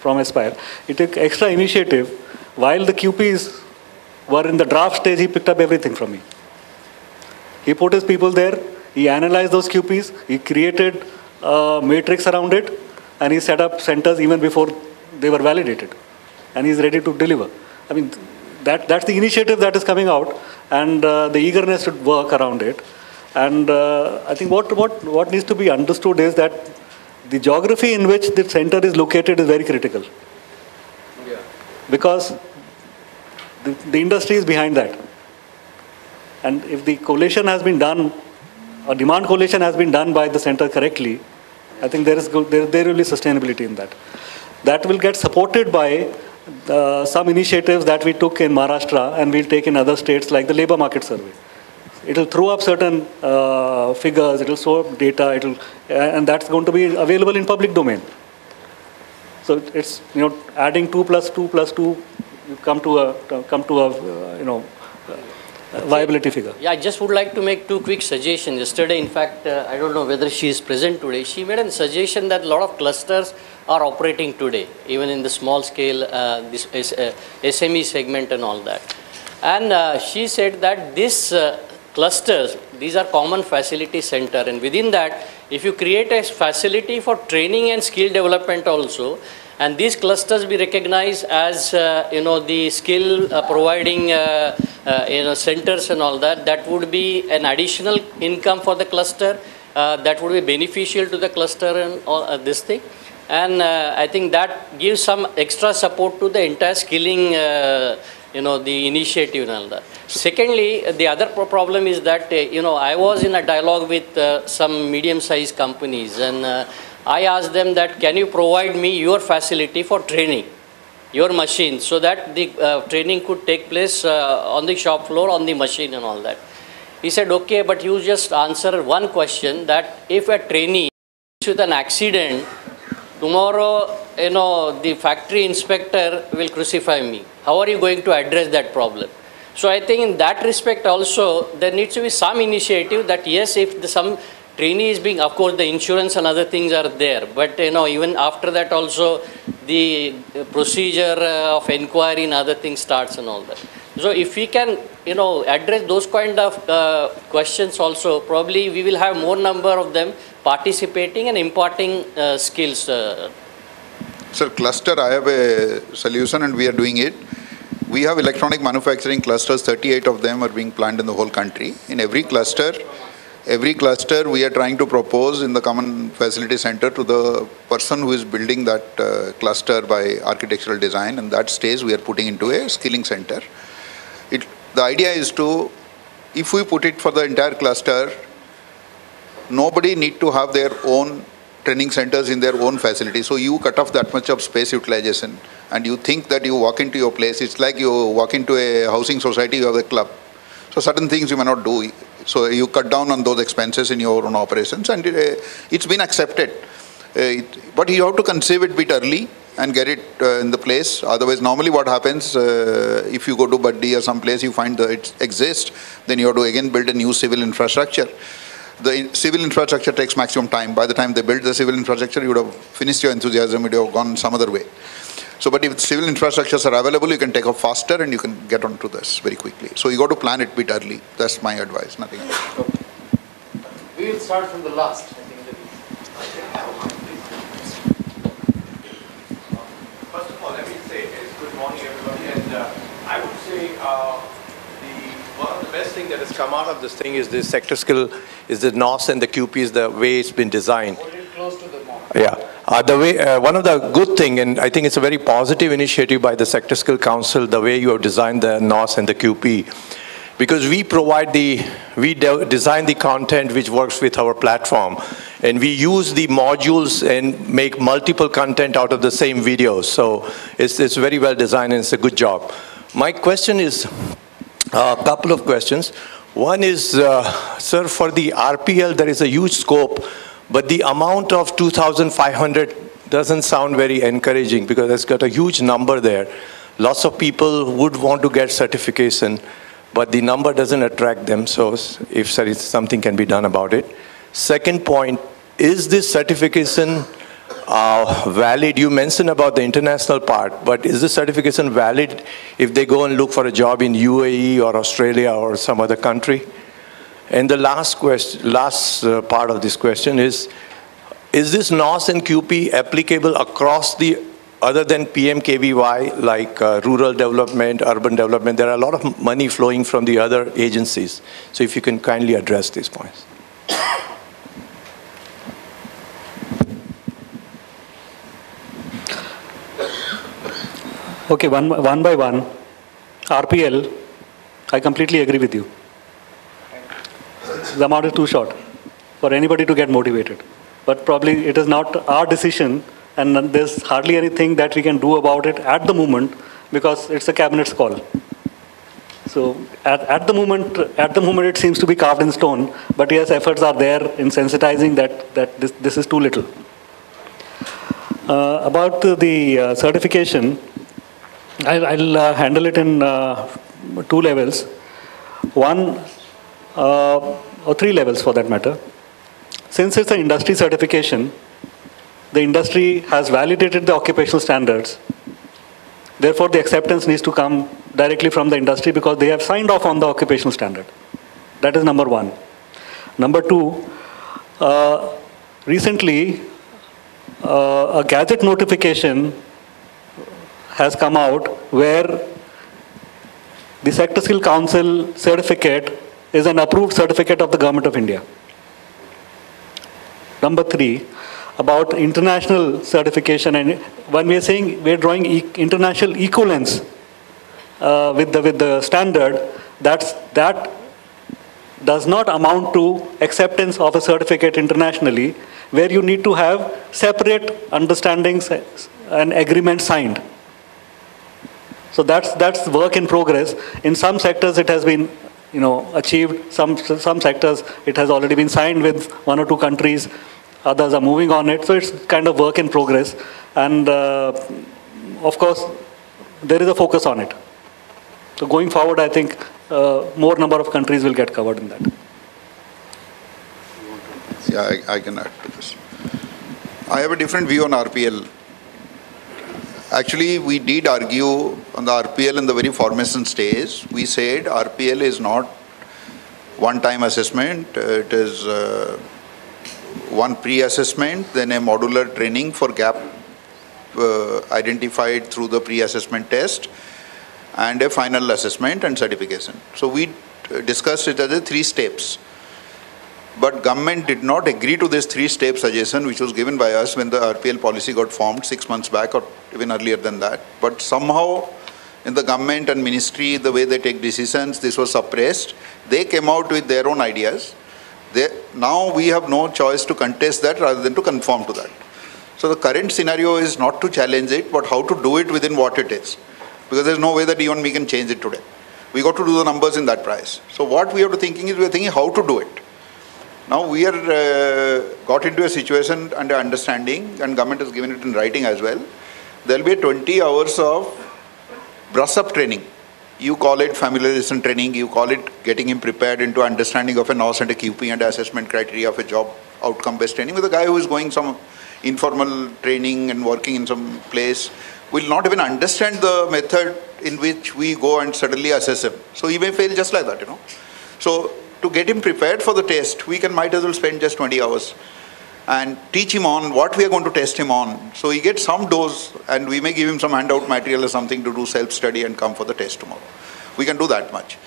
from Aspire. He took extra initiative while the QPs were in the draft stage. He picked up everything from me. He put his people there, he analyzed those QPs, he created a matrix around it, and he set up centers even before they were validated. And he's ready to deliver. I mean, that's the initiative that is coming out, and the eagerness to work around it. And I think what needs to be understood is that the geography in which the center is located is very critical. Yeah. Because the industry is behind that. And if the collation has been done, or demand collation has been done by the center correctly, I think there will be sustainability in that. That will get supported by some initiatives that we took in Maharashtra and we'll take in other states like the labor market survey. It will throw up certain figures, it will throw up data, and that's going to be available in public domain. So it's adding 2 plus 2 plus 2, you come to a viability figure. Yeah, I just would like to make two quick suggestions. Yesterday, in fact, I don't know whether she is present today. She made a suggestion that a lot of clusters are operating today, even in the small scale, this SME segment and all that. And she said that these clusters, these are common facility center, and within that, if you create a facility for training and skill development also, and these clusters be recognized as the skill providing centers and all that, that would be an additional income for the cluster, that would be beneficial to the cluster and all this thing. And I think that gives some extra support to the entire skilling, the initiative and all that. Secondly, the other problem is that, I was in a dialogue with some medium-sized companies, and I asked them that, can you provide me your facility for training, your machine, so that the training could take place on the shop floor, on the machine and all that. He said, okay, but you just answer one question, that if a trainee is with an accident, tomorrow, the factory inspector will crucify me. How are you going to address that problem? So I think in that respect also, there needs to be some initiative that, yes, if some trainee is being, of course, the insurance and other things are there, but even after that also, the procedure of inquiry and other things starts and all that. So if we can, address those kind of questions also, probably we will have more number of them participating and imparting skills. Sir, cluster, I have a solution and we are doing it. We have electronic manufacturing clusters, 38 of them are being planned in the whole country. In every cluster we are trying to propose in the common facility center to the person who is building that cluster by architectural design, and that stage we are putting into a skilling center. The idea is to, if we put it for the entire cluster, nobody need to have their own training centers in their own facility. So you cut off that much of space utilization, and you think that you walk into your place, it's like you walk into a housing society, you have a club. So certain things you may not do. So you cut down on those expenses in your own operations, and it's been accepted. But you have to conceive it a bit early and get it in the place. Otherwise, normally what happens, if you go to Baddi or some place, you find that it exists, then you have to again build a new civil infrastructure. The civil infrastructure takes maximum time. By the time they build the civil infrastructure, you would have finished your enthusiasm, it would have gone some other way. So, but if civil infrastructures are available, you can take off faster and you can get onto this very quickly. So you got to plan it a bit early. That's my advice, nothing else. Okay. We will start from the last. I think First of all, let me say good morning, everybody. And I would say one of the best things that has come out of this thing is this sector skill, is the NOS and the QP is the way it's been designed. hold it close to the mark. Yeah. The way, one of the good thing, and I think it's a very positive initiative by the Sector Skill Council, the way you have designed the NOS and the QP. Because we provide design the content which works with our platform. And we use the modules and make multiple content out of the same videos. So it's very well designed and it's a good job. My question is, a couple of questions. One is, sir, for the RPL, there is a huge scope, but the amount of 2,500 doesn't sound very encouraging because it's got a huge number there. Lots of people would want to get certification, but the number doesn't attract them. So if something can be done about it. Second point, is this certification valid? You mentioned about the international part, but is this certification valid if they go and look for a job in UAE or Australia or some other country? And the last part of this question is this NOS and QP applicable across the, other than PMKVY, like rural development, urban development? There are a lot of money flowing from the other agencies. So if you can kindly address these points. Okay, one by one. RPL, I completely agree with you. The amount is too short for anybody to get motivated. But probably it is not our decision, and there's hardly anything that we can do about it at the moment because it's a cabinet's call. So at the moment it seems to be carved in stone, but yes, efforts are there in sensitizing that this is too little. About the certification, I'll handle it in two levels. One, or three levels for that matter. Since it's an industry certification, the industry has validated the occupational standards. Therefore, the acceptance needs to come directly from the industry because they have signed off on the occupational standard. That is number one. Number two, recently, a Gazette notification has come out where the Sector Skill Council certificate is an approved certificate of the Government of India. Number three, about international certification, and when we are saying we're drawing international equivalence with the standard, that does not amount to acceptance of a certificate internationally, where you need to have separate understandings and agreements signed. So that's work in progress. In some sectors it has been achieved. Some sectors it has already been signed with one or two countries. Others are moving on it. So it's kind of work in progress. And of course, there is a focus on it. So going forward, I think more number of countries will get covered in that. Yeah, I can add to this. I have a different view on RPL. Actually, we did argue on the RPL in the very formation stage. We said RPL is not one-time assessment. It is one pre-assessment, then a modular training for gap identified through the pre-assessment test, and a final assessment and certification. So we discussed it as a 3 steps. But government did not agree to this 3-step suggestion which was given by us when the RPL policy got formed 6 months back or even earlier than that. But somehow in the government and ministry, the way they take decisions, this was suppressed. They came out with their own ideas. Now we have no choice to contest that rather than to conform to that. So the current scenario is not to challenge it, but how to do it within what it is. Because there's no way that even we can change it today. We got to do the numbers in that price. So what we have to thinking is we are thinking how to do it. Now we are got into a situation under understanding, and government has given it in writing as well. There will be 20 hours of brush-up training. You call it familiarization training, you call it getting him prepared into understanding of a NOS and a QP and assessment criteria of a job outcome-based training. With a guy who is going some informal training and working in some place will not even understand the method in which we go and suddenly assess him. So he may fail just like that, So to get him prepared for the test, we might as well spend just 20 hours and teach him on what we are going to test him on. So he gets some dose, and we may give him some handout material or something to do self-study and come for the test tomorrow. We can do that much.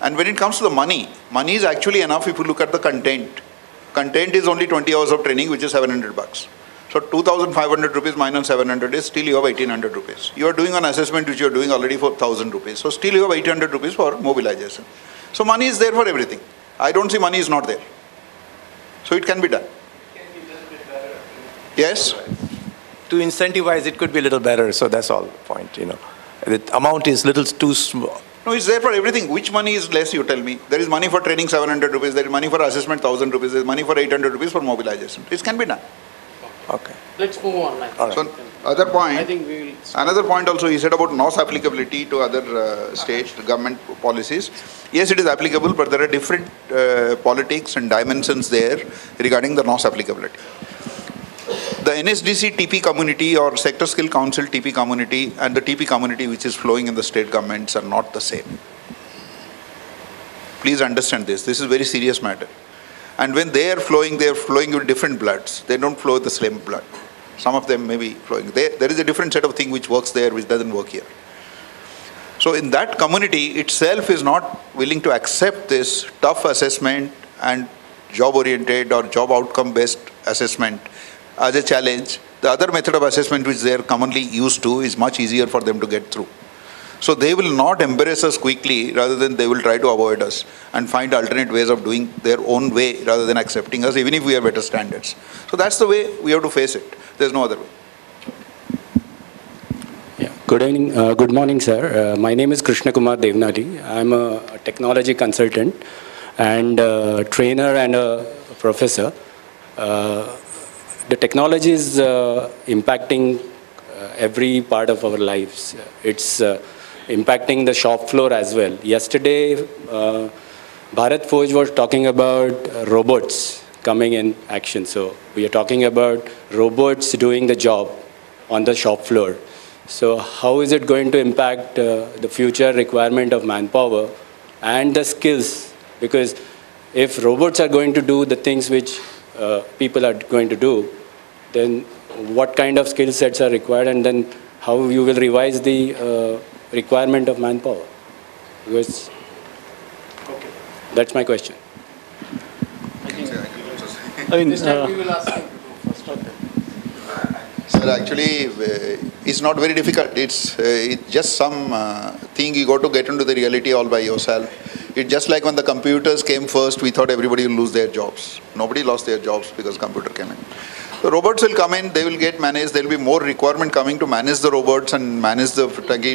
And when it comes to the money is actually enough if you look at the content. Content is only 20 hours of training, which is 700 bucks. So 2,500 rupees minus 700 is still you have 1,800 rupees. You are doing an assessment which you are doing already for 1,000 rupees. So still you have 800 rupees for mobilization. So money is there for everything. I don't see money is not there. So it can be done. Yes? To incentivize, it could be a little better, so that's all the point, The amount is little too small. No, it's there for everything. Which money is less, you tell me? There is money for training 700 rupees, there is money for assessment 1,000 rupees, there is money for 800 rupees for mobilization. It can be done. Okay. Let's move on. Right. So, other point, I think we will... Another point also, he said about NOS applicability to other state government policies. Yes, it is applicable, but there are different politics and dimensions there regarding the NOS applicability. The NSDC TP community or Sector Skill Council TP community and the TP community which is flowing in the state governments are not the same. Please understand this. This is a very serious matter. And when they are flowing with different bloods. They don't flow with the same blood. Some of them may be flowing. There is a different set of thing which works there which doesn't work here. So in that community itself is not willing to accept this tough assessment and job-oriented or job outcome-based assessment as a challenge. The other method of assessment which they are commonly used to is much easier for them to get through. So they will not embrace us quickly, rather than they will try to avoid us and find alternate ways of doing their own way rather than accepting us, even if we have better standards. So that's the way we have to face it. There's no other way. Yeah. Good evening. Good morning, sir. My name is Krishna Kumar Devnati. I'm a technology consultant and a trainer and a professor. The technology is impacting every part of our lives. It's impacting the shop floor as well. Yesterday, Bharat Fauj was talking about robots coming in action. So we are talking about robots doing the job on the shop floor. So how is it going to impact the future requirement of manpower and the skills? Because if robots are going to do the things which people are going to do, then what kind of skill sets are required, and then how you will revise the requirement of manpower? Because that's my question. This time we will ask him to go first. Sir, actually, it's not very difficult. It's just some thing you got to get into the reality all by yourself. It's just like when the computers came first, we thought everybody will lose their jobs. Nobody lost their jobs because computer came in. The robots will come in, they will get managed, there will be more requirement coming to manage the robots and manage the,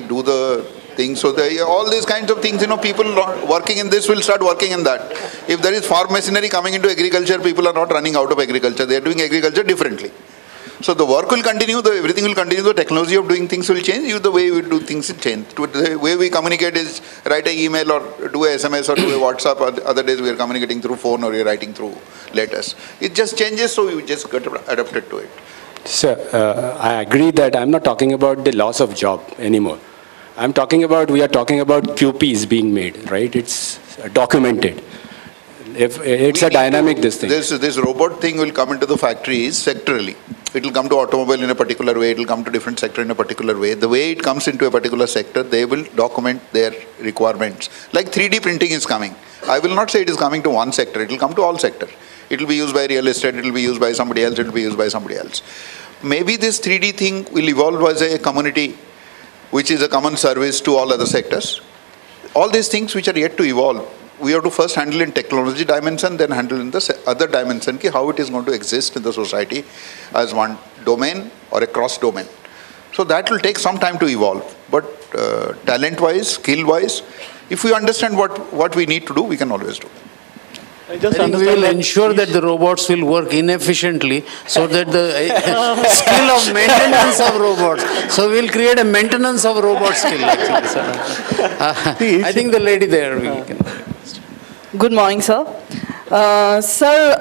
do the things. So all these kinds of things, people working in this will start working in that. If there is farm machinery coming into agriculture, people are not running out of agriculture, they are doing agriculture differently. So the work will continue, everything will continue, the technology of doing things will change, the way we do things will change. The way we communicate is write an email or do a SMS or do a WhatsApp. Other days we are communicating through phone or we are writing through letters. It just changes, so we just get adapted to it. Sir, I agree that I'm not talking about the loss of job anymore. I'm talking about, we are talking about QPs being made, right? It's documented. If it's a dynamic, this thing. This robot thing will come into the factories sectorally. It will come to automobile in a particular way, it will come to different sector in a particular way. The way it comes into a particular sector, they will document their requirements. Like 3D printing is coming. I will not say it is coming to one sector, it will come to all sectors. It will be used by real estate, it will be used by somebody else, it will be used by somebody else. Maybe this 3D thing will evolve as a community, which is a common service to all other sectors. All these things which are yet to evolve, we have to first handle in technology dimension, then handle in the other dimension, how it is going to exist in the society as one domain or a cross domain. So that will take some time to evolve. But talent-wise, skill-wise, if we understand what we need to do, we can always do. I think we will ensure that the robots will work inefficiently so that the skill of maintenance of robots. So we will create a maintenance of robot skill actually. So, I think the lady there. Good morning, sir. Sir,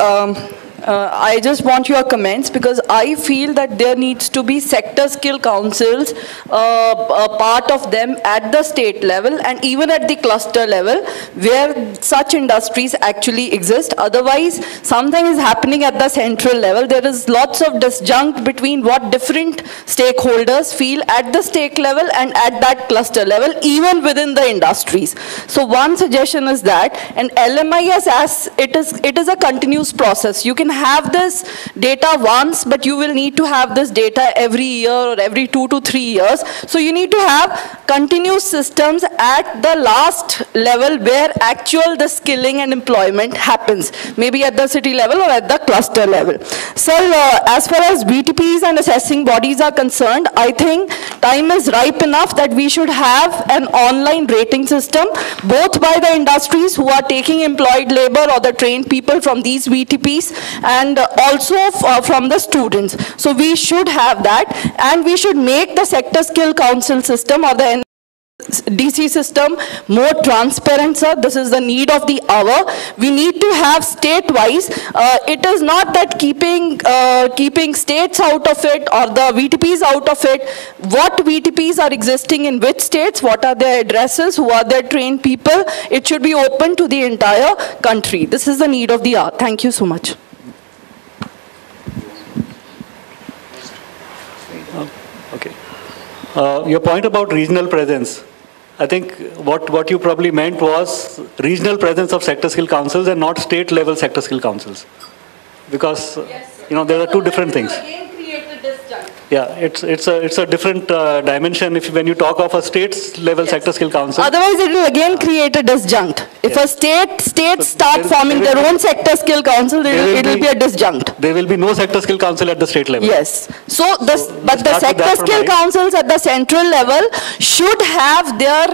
I just want your comments because I feel that there needs to be sector skill councils, a part of them at the state level and even at the cluster level where such industries actually exist. Otherwise, something is happening at the central level. There is lots of disjunct between what different stakeholders feel at the stake level and at that cluster level, even within the industries. So one suggestion is that, and LMIS, as it is a continuous process. You can have this data once, but you will need to have this data every year or every 2 to 3 years. So you need to have continuous systems at the last level where actual the skilling and employment happens, maybe at the city level or at the cluster level. So as far as BTPs and assessing bodies are concerned, I think time is ripe enough that we should have an online rating system, both by the industries who are taking employed labor or the trained people from these BTPs, and also from the students. So we should have that, and we should make the sector skill council system or the DC system more transparent, sir. This is the need of the hour. We need to have state-wise. It is not that keeping states out of it or the VTPs out of it. What VTPs are existing in which states? What are their addresses? Who are their trained people? It should be open to the entire country. This is the need of the hour. Thank you so much. Okay. Your point about regional presence, I think what you probably meant was regional presence of sector skill councils and not state level sector skill councils. Because, there are two different things. Yeah, it's a different dimension when you talk of a state level sector skill council. Otherwise, it will again create a disjunct. If a states start forming their own sector skill council, it will be a disjunct. There will be no sector skill council at the state level. Yes. But the sector skill councils at the central level should have their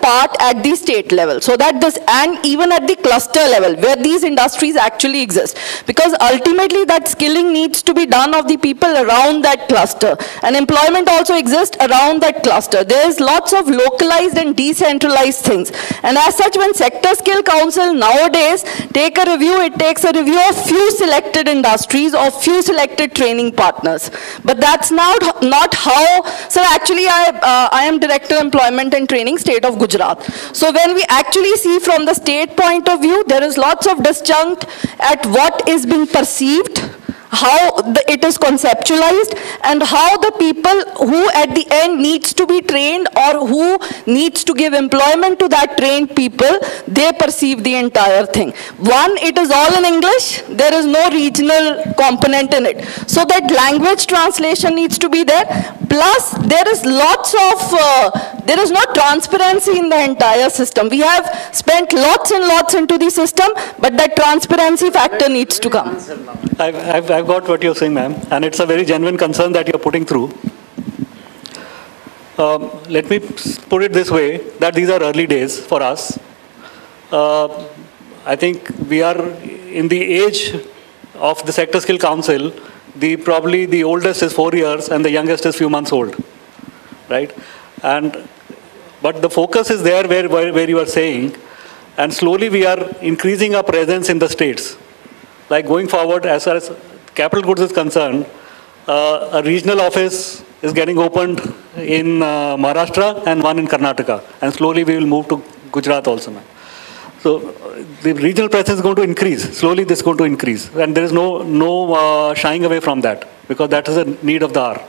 part at the state level. So that and even at the cluster level where these industries actually exist. Because ultimately that skilling needs to be done of the people around that cluster, and employment also exists around that cluster. There is lots of localized and decentralized things, and as such, when sector skill council nowadays take a review, it takes a review of few selected industries or few selected training partners. But that's not how. So actually, I am Director Employment and Training, State of Gujarat. So when we actually see from the state point of view, there is lots of disjunct at what is being perceived, how it is conceptualized, and how the people who at the end needs to be trained or who needs to give employment to that trained people, they perceive the entire thing. One, it is all in English. There is no regional component in it. So that language translation needs to be there. Plus, there is there is no transparency in the entire system. We have spent lots and lots into the system, but that transparency factor needs to come. I've got what you're saying, ma'am, and it's a very genuine concern that you're putting through. Let me put it this way, that these are early days for us. I think we are in the age of the Sector Skill Council. Probably the oldest is 4 years and the youngest is few months old, right? But the focus is there where you are saying, and slowly we are increasing our presence in the states. Like going forward, as far as capital goods is concerned, a regional office is getting opened in Maharashtra and one in Karnataka. And slowly we will move to Gujarat also now. So the regional presence is going to increase. Slowly this is going to increase. And there is no shying away from that, because that is a need of the hour.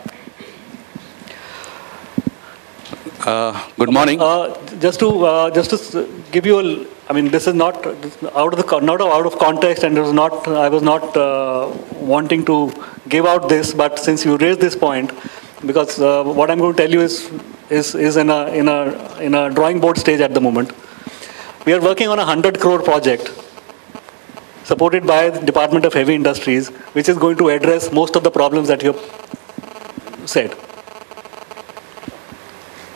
Good morning. Just to give you I mean, this is not out of context, and I was not wanting to give out this, but since you raised this point, because what I'm going to tell you is is in a drawing board stage at the moment. We are working on a 100 crore project supported by the Department of Heavy Industries, which is going to address most of the problems that you have said.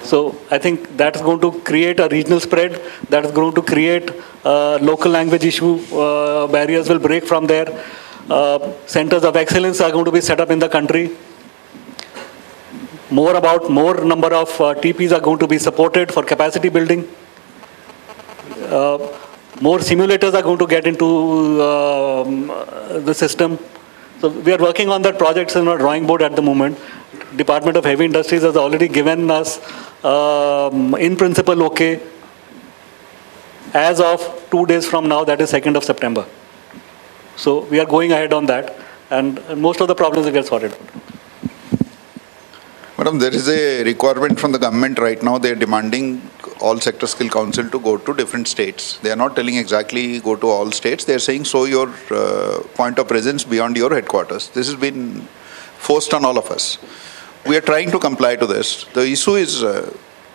So I think that's going to create a regional spread. That is going to create local language issue. Barriers will break from there. Centers of excellence are going to be set up in the country. More number of TPs are going to be supported for capacity building. More simulators are going to get into the system. So we are working on that project in our drawing board at the moment. Department of Heavy Industries has already given us in principle okay as of 2 days from now, that is 2nd of September. So we are going ahead on that, and most of the problems will get sorted out. Madam, there is a requirement from the government right now. They are demanding all sector skill council to go to different states. They are not telling exactly go to all states. They are saying show your point of presence beyond your headquarters. This has been forced on all of us. We are trying to comply to this. The issue is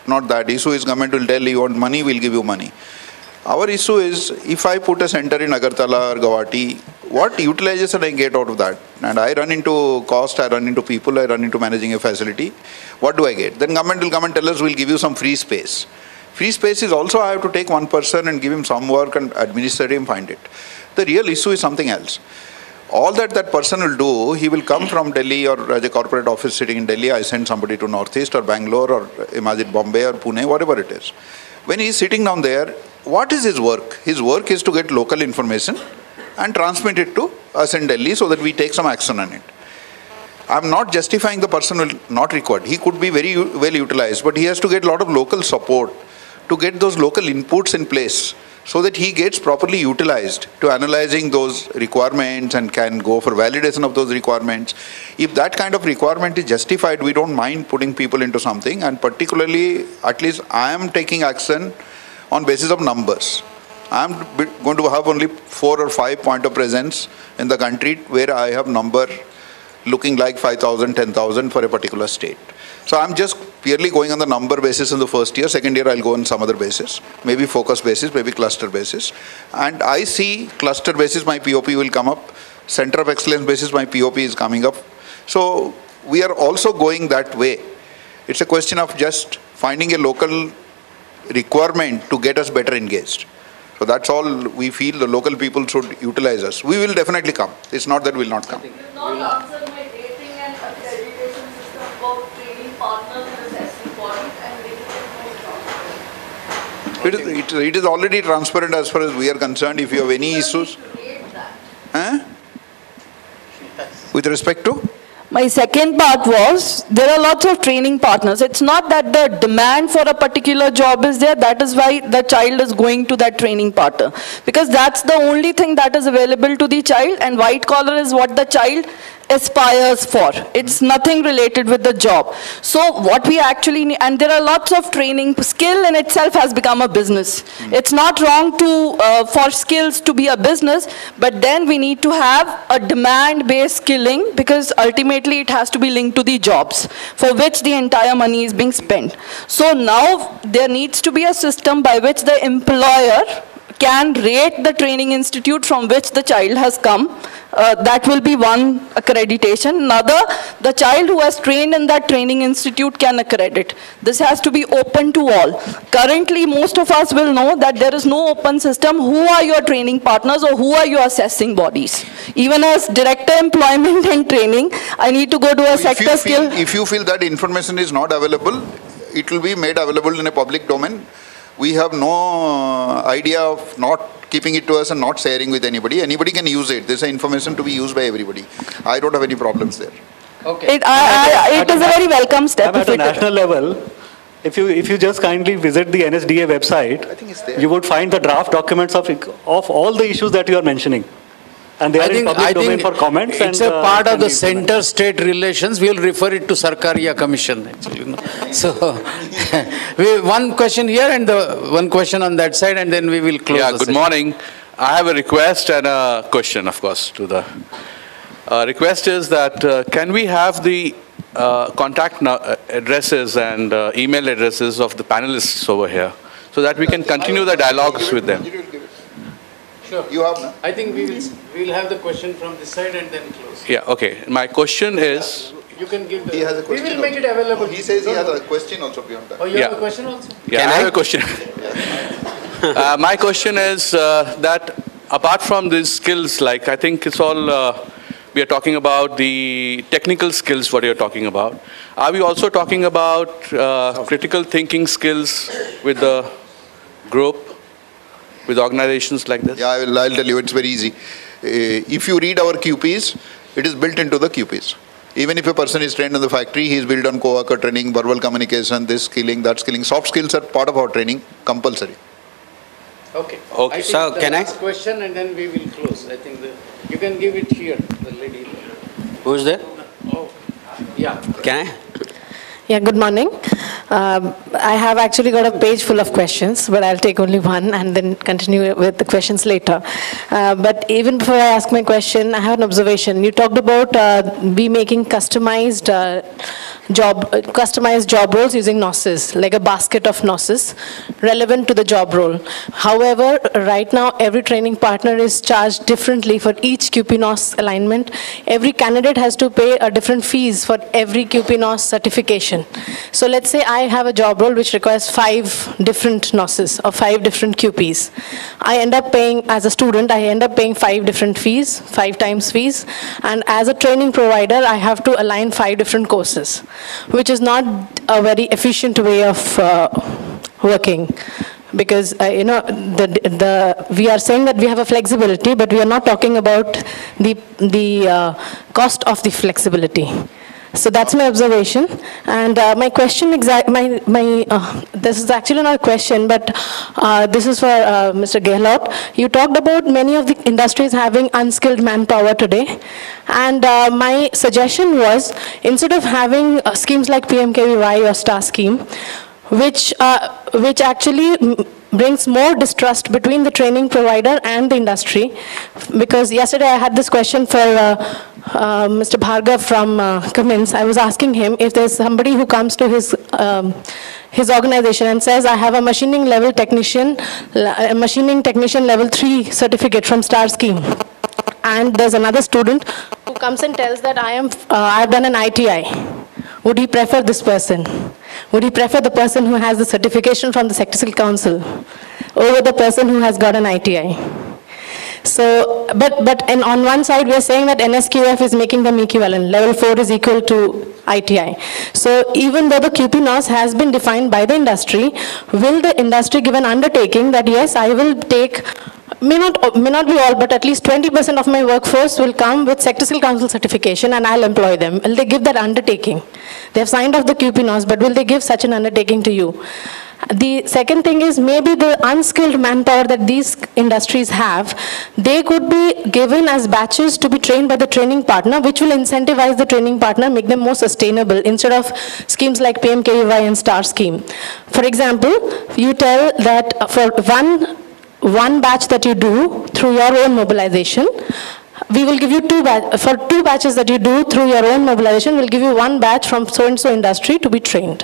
not that. Issue is government will tell you want money, we'll give you money. Our issue is if I put a center in Agartala or Guwahati, what utilization I get out of that? And I run into cost, I run into people, I run into managing a facility. What do I get? Then government will come and tell us we'll give you some free space. Free space is also I have to take one person and give him some work and administrate him, find it. The real issue is something else. All that person will do, he will come from Delhi or as a corporate office sitting in Delhi, I send somebody to Northeast or Bangalore or imagine Bombay or Pune, whatever it is. When he is sitting down there, what is his work? His work is to get local information and transmit it to us in Delhi so that we take some action on it. I'm not justifying the person will not required. He could be very well utilized, but he has to get a lot of local support to get those local inputs in place so that he gets properly utilized to analyzing those requirements and can go for validation of those requirements. If that kind of requirement is justified, we don't mind putting people into something, and particularly, at least I am taking action on basis of numbers. I'm going to have only 4 or 5 point of presence in the country where I have number looking like 5,000, 10,000 for a particular state. So I'm just purely going on the number basis in the first year. Second year I'll go on some other basis, maybe focus basis, maybe cluster basis. And I see cluster basis, my POP will come up. Center of excellence basis, my POP is coming up. So we are also going that way. It's a question of just finding a local requirement to get us better engaged. So that's all we feel the local people should utilize us. We will definitely come. It's not that we'll not come. You did not answer my rating and accreditation system about training partners and assessing bodies and making it more It is already transparent as far as we are concerned. If you have any issues. With respect to? My second part was, there are lots of training partners. It's not that the demand for a particular job is there, that is why the child is going to that training partner. Because that's the only thing that is available to the child, and white collar is what the child aspires for. It's nothing related with the job. So what we actually need, and there are lots of training, skill in itself has become a business. It's not wrong to for skills to be a business, but then we need to have a demand-based skilling, because ultimately it has to be linked to the jobs for which the entire money is being spent. So now there needs to be a system by which the employer can rate the training institute from which the child has come. That will be one accreditation. Another, the child who has trained in that training institute can accredit. This has to be open to all. Currently, most of us will know that there is no open system. Who are your training partners or who are your assessing bodies? Even as director employment and training, I need to go to a sector skill. If you feel that information is not available, it will be made available in a public domain. We have no idea of not keeping it to us and not sharing with anybody. Anybody can use it. This is information to be used by everybody. I don't have any problems there. Okay. It is a very welcome step. At a national level, if you just kindly visit the NSDA website, you would find the draft documents of all the issues that you are mentioning. And they are in public domain for comments. It's a part of the center-state relations. We will refer it to Sarkariya Commission, actually. You know. So, one question here and one question on that side, and then we will close. Yeah, good morning. I have a request and a question, of course, to the request is that can we have the contact addresses and email addresses of the panelists over here so that we can continue the dialogues with them. Sure. You have, no? I think we will have the question from this side and then close. Yeah, okay. My question is... You can give the... He has a question. We will make it available. He says he has a question also beyond that. Oh, you have a question also? Yeah, I have a question. My question is that apart from these skills, like I think it's all... we are talking about the technical skills, what you're talking about. Are we also talking about critical thinking skills with the group, with organizations like this? Yeah, I'll tell you, it's very easy. If you read our QPs, it is built into the QPs. Even if a person is trained in the factory, he is built on co-worker training, verbal communication, this skilling, that skilling. Soft skills are part of our training, compulsory. Okay. Okay. So can I? Last question and then we will close. I think you can give it here, the lady. Who's there? Oh, yeah. Can I? Yeah, good morning. I have actually got a page full of questions, but I'll take only one and then continue with the questions later. But even before I ask my question, I have an observation. You talked about we making customized job roles using NOSes, like a basket of NOSes, relevant to the job role. However, right now, every training partner is charged differently for each QP NOS alignment. Every candidate has to pay a different fees for every QP NOS certification. So let's say I have a job role which requires 5 different NOSes or 5 different QPs. I end up paying, as a student, I end up paying 5 different fees, 5 times fees. And as a training provider, I have to align 5 different courses, which is not a very efficient way of working. Because we are saying that we have a flexibility, but we are not talking about the cost of the flexibility. So that's my observation. And my question, this is actually not a question, but this is for Mr. Gehlot. You talked about many of the industries having unskilled manpower today. And my suggestion was, instead of having schemes like PMKVY or STAR scheme, which actually brings more distrust between the training provider and the industry. Because yesterday I had this question for Mr. Bhargav from Cummins. I was asking him if there's somebody who comes to his organization and says, I have a machining technician level 3 certificate from STAR scheme. And there's another student who comes and tells that I've done an ITI. Would he prefer this person? Would he prefer the person who has the certification from the Sector Skill Council over the person who has got an ITI? So, and on one side we are saying that NSQF is making them equivalent. Level 4 is equal to ITI. So even though the QP NOS has been defined by the industry, will the industry give an undertaking that yes, I will take, may not be all, but at least 20% of my workforce will come with Sector Skill Council certification and I'll employ them? Will they give that undertaking? They have signed off the QP NOS, but will they give such an undertaking to you? The second thing is maybe the unskilled manpower that these industries have, they could be given as batches to be trained by the training partner, which will incentivize the training partner, make them more sustainable instead of schemes like PMKVY and STAR scheme. For example, you tell that for one batch that you do through your own mobilization, we will give you 2 batches that you do through your own mobilization, we'll give you 1 batch from so-and-so industry to be trained,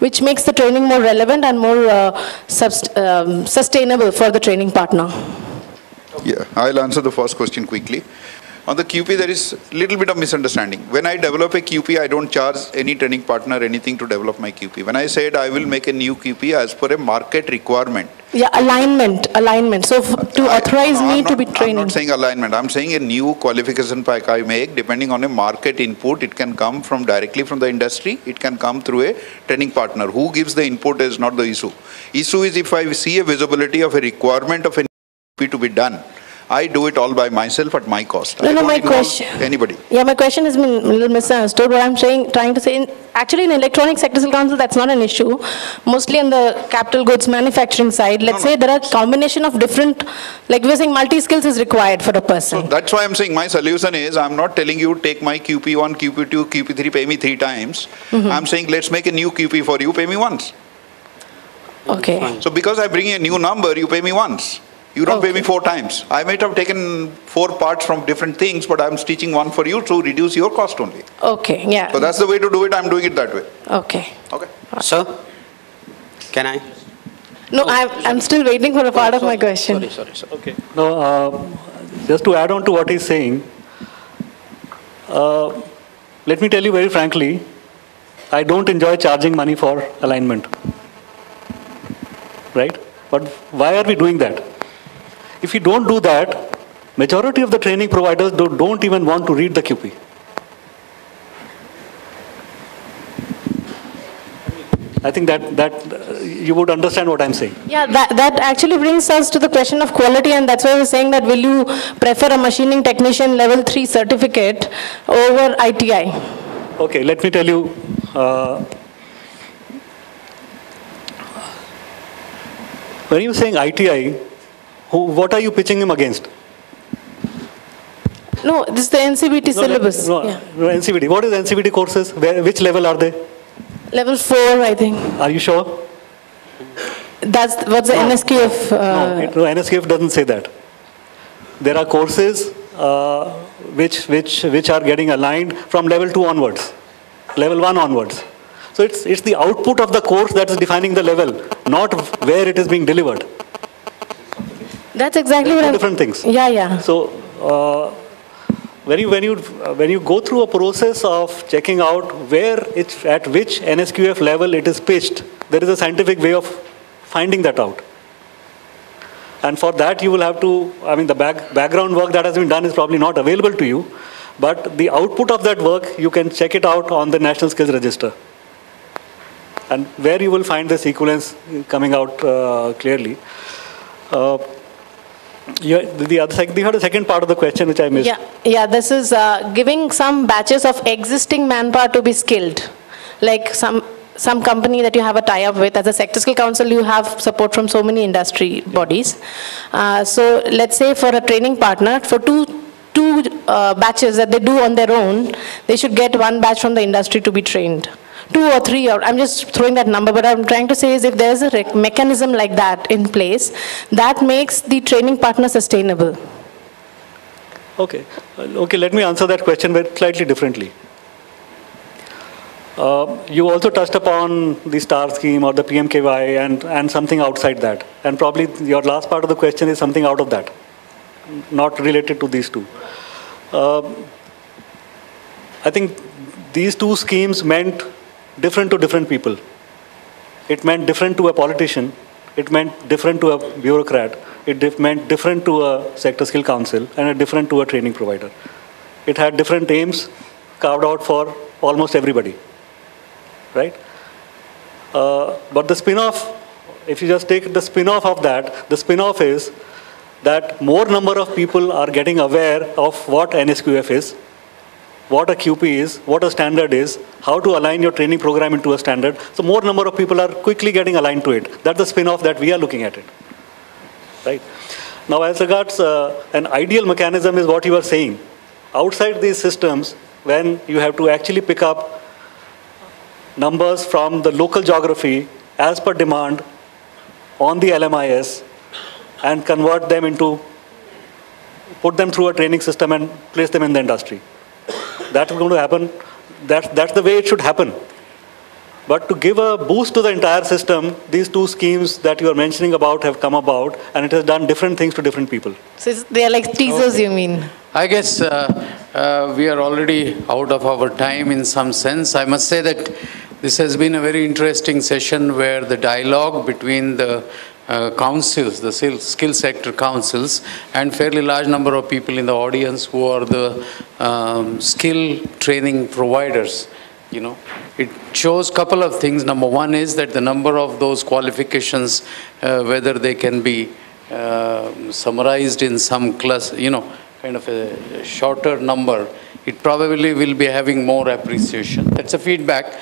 which makes the training more relevant and more sustainable for the training partner. Yeah, I'll answer the first question quickly. On the QP, there is a little bit of misunderstanding. When I develop a QP, I don't charge any training partner anything to develop my QP. When I said I will make a new QP as per a market requirement. Yeah, alignment. So to authorize me to be training. I'm not saying alignment. I'm saying a new qualification pack I make, depending on a market input. It can come directly from the industry. It can come through a training partner. Who gives the input is not the issue. Issue is if I see a visibility of a requirement of a QP to be done, I do it all by myself at my cost. No, my question. Anybody. Yeah, my question has been a little misunderstood. What I'm trying to say, actually in Electronic Sector Skill Council, that's not an issue. Mostly on the capital goods manufacturing side, let's say there are combination of different, like we're saying multi-skills is required for a person. So that's why I'm saying my solution is, I'm not telling you take my QP1, QP2, QP3, pay me 3 times. I'm saying let's make a new QP for you, pay me once. Okay. So because I bring a new number, you pay me once. You don't pay me 4 times. I might have taken 4 parts from different things, but I'm teaching one for you to reduce your cost only. Okay, yeah. So that's the way to do it. I'm doing it that way. Okay. Okay. Sir, can I? No, I'm still waiting for a part of my question. Sorry. Okay. No, just to add on to what he's saying, let me tell you very frankly, I don't enjoy charging money for alignment. Right? But why are we doing that? If we don't do that, majority of the training providers don't even want to read the QP. I think that you would understand what I'm saying. Yeah, that actually brings us to the question of quality, and that's why I was saying that will you prefer a machining technician level 3 certificate over ITI? Okay, let me tell you. When you're saying ITI, what are you pitching him against? No, this is the NCVT syllabus. No, NCVT. What is NCVT courses? Which level are they? Level 4, I think. Are you sure? That's what's the NSQF. No, NSQF doesn't say that. There are courses which are getting aligned from level 2 onwards, level 1 onwards. So it's the output of the course that is defining the level, not where it is being delivered. That's exactly what I'm... different things. Yeah. So when you go through a process of checking out at which NSQF level it is pitched, there is a scientific way of finding that out. And for that you will have to, the background work that has been done is probably not available to you, but the output of that work, you can check it out on the National Skills Register. And where you will find this equivalence coming out clearly. You had the second part of the question which I missed. Yeah. This is giving some batches of existing manpower to be skilled. Like some company that you have a tie-up with. As a Sector Skill Council, you have support from so many industry bodies. So let's say for a training partner, for two batches that they do on their own, they should get 1 batch from the industry to be trained. 2 or 3, or I'm just throwing that number, but I'm trying to say is if there's a mechanism like that in place, that makes the training partner sustainable. Okay, let me answer that question slightly differently. You also touched upon the STAR scheme or the PMKY and something outside that. And probably your last part of the question is something out of that, not related to these two. I think these two schemes meant different to different people. It meant different to a politician. It meant different to a bureaucrat. It meant different to a Sector Skill Council and different to a training provider. It had different aims carved out for almost everybody, right? But the spin-off, if you just take the spin-off of that, the spin-off is that more number of people are getting aware of what NSQF is, what a QP is, what a standard is, how to align your training program into a standard. So more number of people are quickly getting aligned to it. That's the spin-off that we are looking at it, right? Now, as regards an ideal mechanism is what you are saying. Outside these systems, when you have to actually pick up numbers from the local geography as per demand on the LMIS and convert them into, put them through a training system and place them in the industry. That's going to happen. That's the way it should happen. But to give a boost to the entire system, these two schemes that you are mentioning about have come about, and it has done different things to different people. So they are like teasers, you mean? I guess we are already out of our time in some sense. I must say that this has been a very interesting session where the dialogue between the councils, the skill sector councils, and fairly large number of people in the audience who are the skill training providers. You know, it shows a couple of things. Number one is that the number of those qualifications, whether they can be summarized in some class, kind of a shorter number, it probably will be having more appreciation. That's a feedback.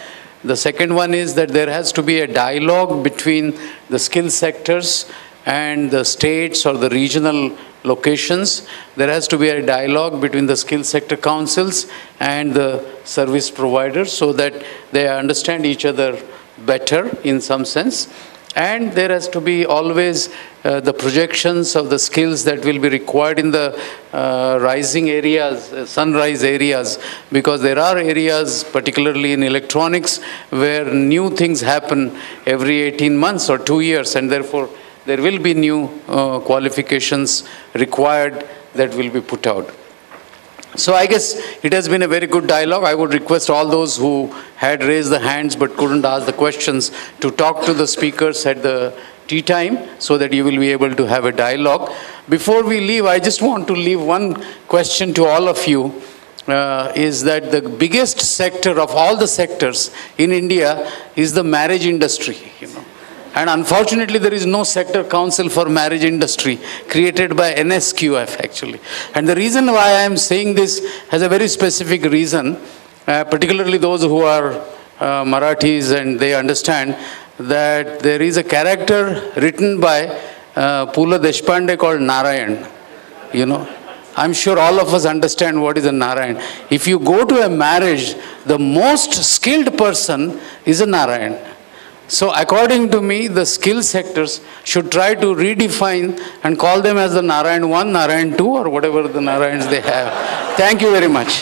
The second one is that there has to be a dialogue between the skill sectors and the states or the regional locations. There has to be a dialogue between the skill sector councils and the service providers so that they understand each other better in some sense. And there has to be always the projections of the skills that will be required in the rising areas, sunrise areas, because there are areas, particularly in electronics, where new things happen every 18 months or 2 years, and therefore there will be new qualifications required that will be put out. So I guess it has been a very good dialogue. I would request all those who had raised the hands but couldn't ask the questions to talk to the speakers at the tea time so that you will be able to have a dialogue. Before we leave, I just want to leave one question to all of you, is that the biggest sector of all the sectors in India is the marriage industry, you know. And unfortunately, there is no sector council for marriage industry created by NSQF, actually. And the reason why I am saying this has a very specific reason, particularly those who are Marathis and they understand that there is a character written by Pula Deshpande called Narayan. You know, I'm sure all of us understand what is a Narayan. If you go to a marriage, the most skilled person is a Narayan. So according to me, the skill sectors should try to redefine and call them as the Narayan 1, Narayan 2, or whatever the Narayans they have. Thank you very much.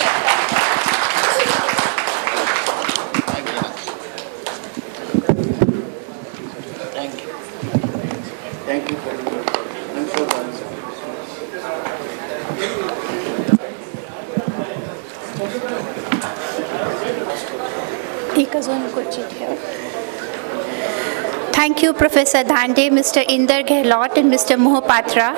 Thank you. Thank you very much. I'm sure the answer. Thank you, Professor Dhande, Mr. Inder Gehlot, and Mr. Mohapatra.